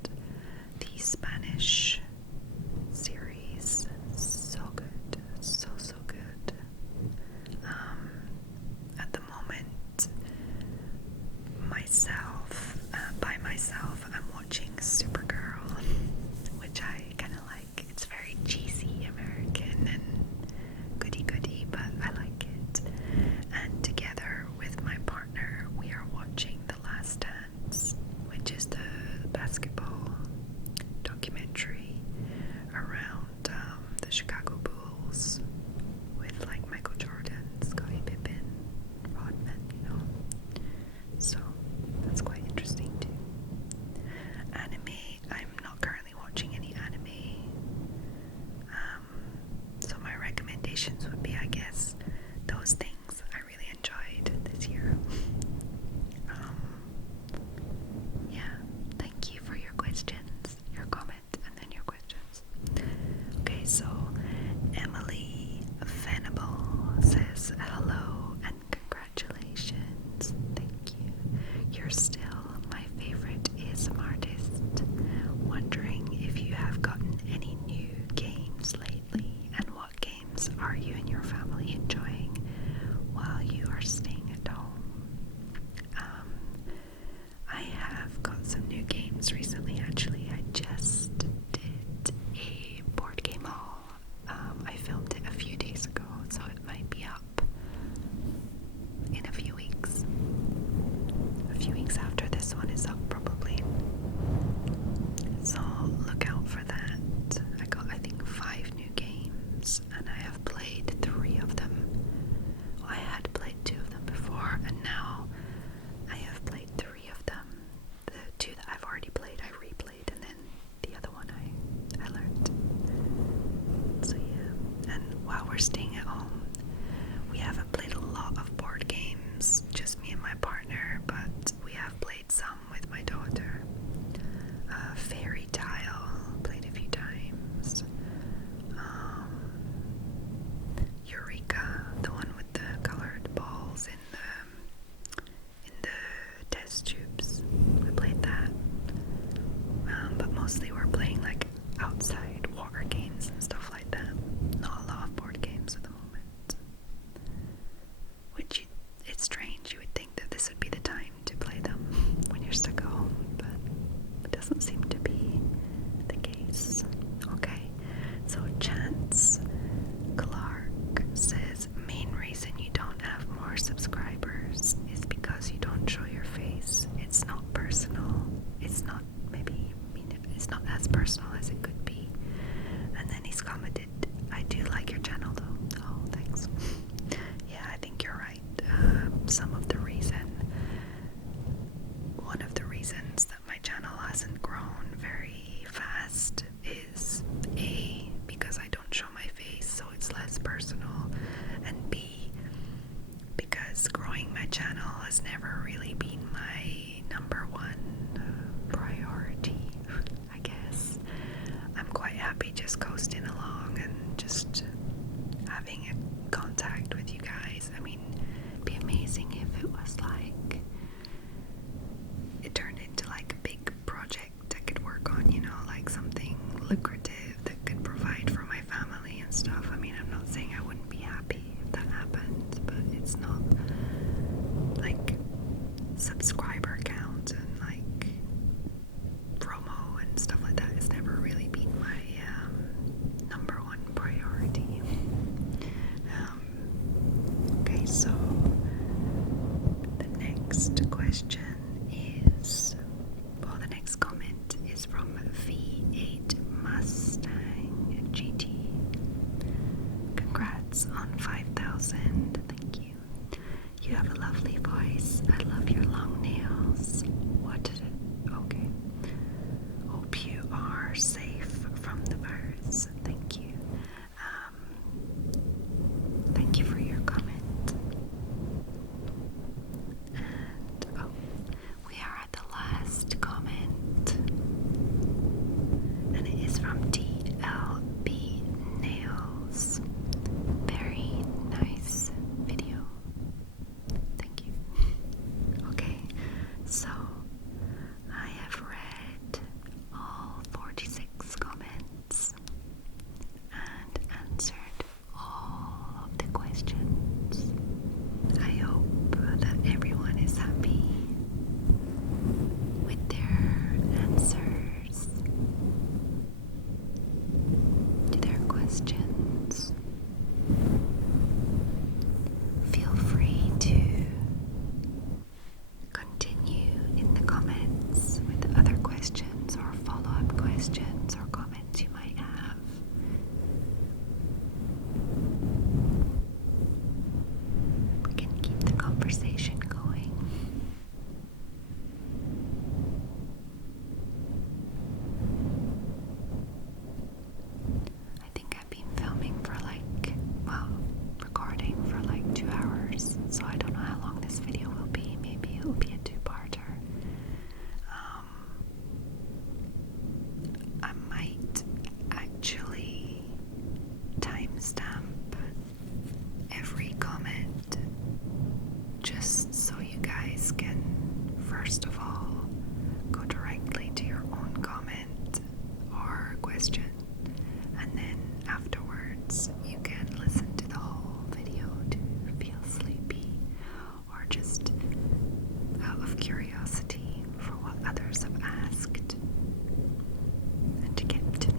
mostly were playing like outside water games and stuff like that. Not a lot of board games at the moment. Which it's strange, you would think that this would be the time to play them when you're stuck at home, but it doesn't seem to be the case. Okay, so Chance Clark says, main reason you don't have more subscribers is because you don't show your face. It's not personal. It's not, maybe, I mean, it's not as personal as it could be. And then he's commented, I do like your channel though. Oh, thanks. Yeah, I think you're right. One of the reasons that my channel hasn't grown very fast is A, because I don't show my face, so it's less personal, and B, because growing my channel has never really been my number one priority, I guess. I'm quite happy just coasting along and just having a contact with you guys. I mean, it'd be amazing if it was like, it turned into like a big project I could work on, you know, like something lucrative that could provide for my family and stuff. I mean, I'm not saying I wouldn't be happy if that happened, but it's not like subscriber count and like promo and stuff like that. It's never really been my number one priority. Okay, so the next question is, well, the next comment is from V8 Mustang GT. Congrats on 5,000. Thank you. You have a lovely voice. I love your long nails. What did it? Okay. Hope you are safe from the birds. Thank you. Thank you for your comment. And we are at the last comment, and it is from DLBnails. Very nice video. Thank you. Okay, so I have read all 46 comments and answered all of the questions. I hope that everyone is happy with their answers to their questions. Feel free to continue in the comments with other questions or follow-up questions or comments you might have. We can keep the conversation going. I think I've been filming for recording for 2 hours, so I don't know how long this video will be. Maybe it'll be a two-parter. I might actually timestamp every comment just so you guys can, first of all, go directly to your own comment or question, and then afterwards you can listen to the whole video to feel sleepy, or just out of curiosity for what others have asked, and to get to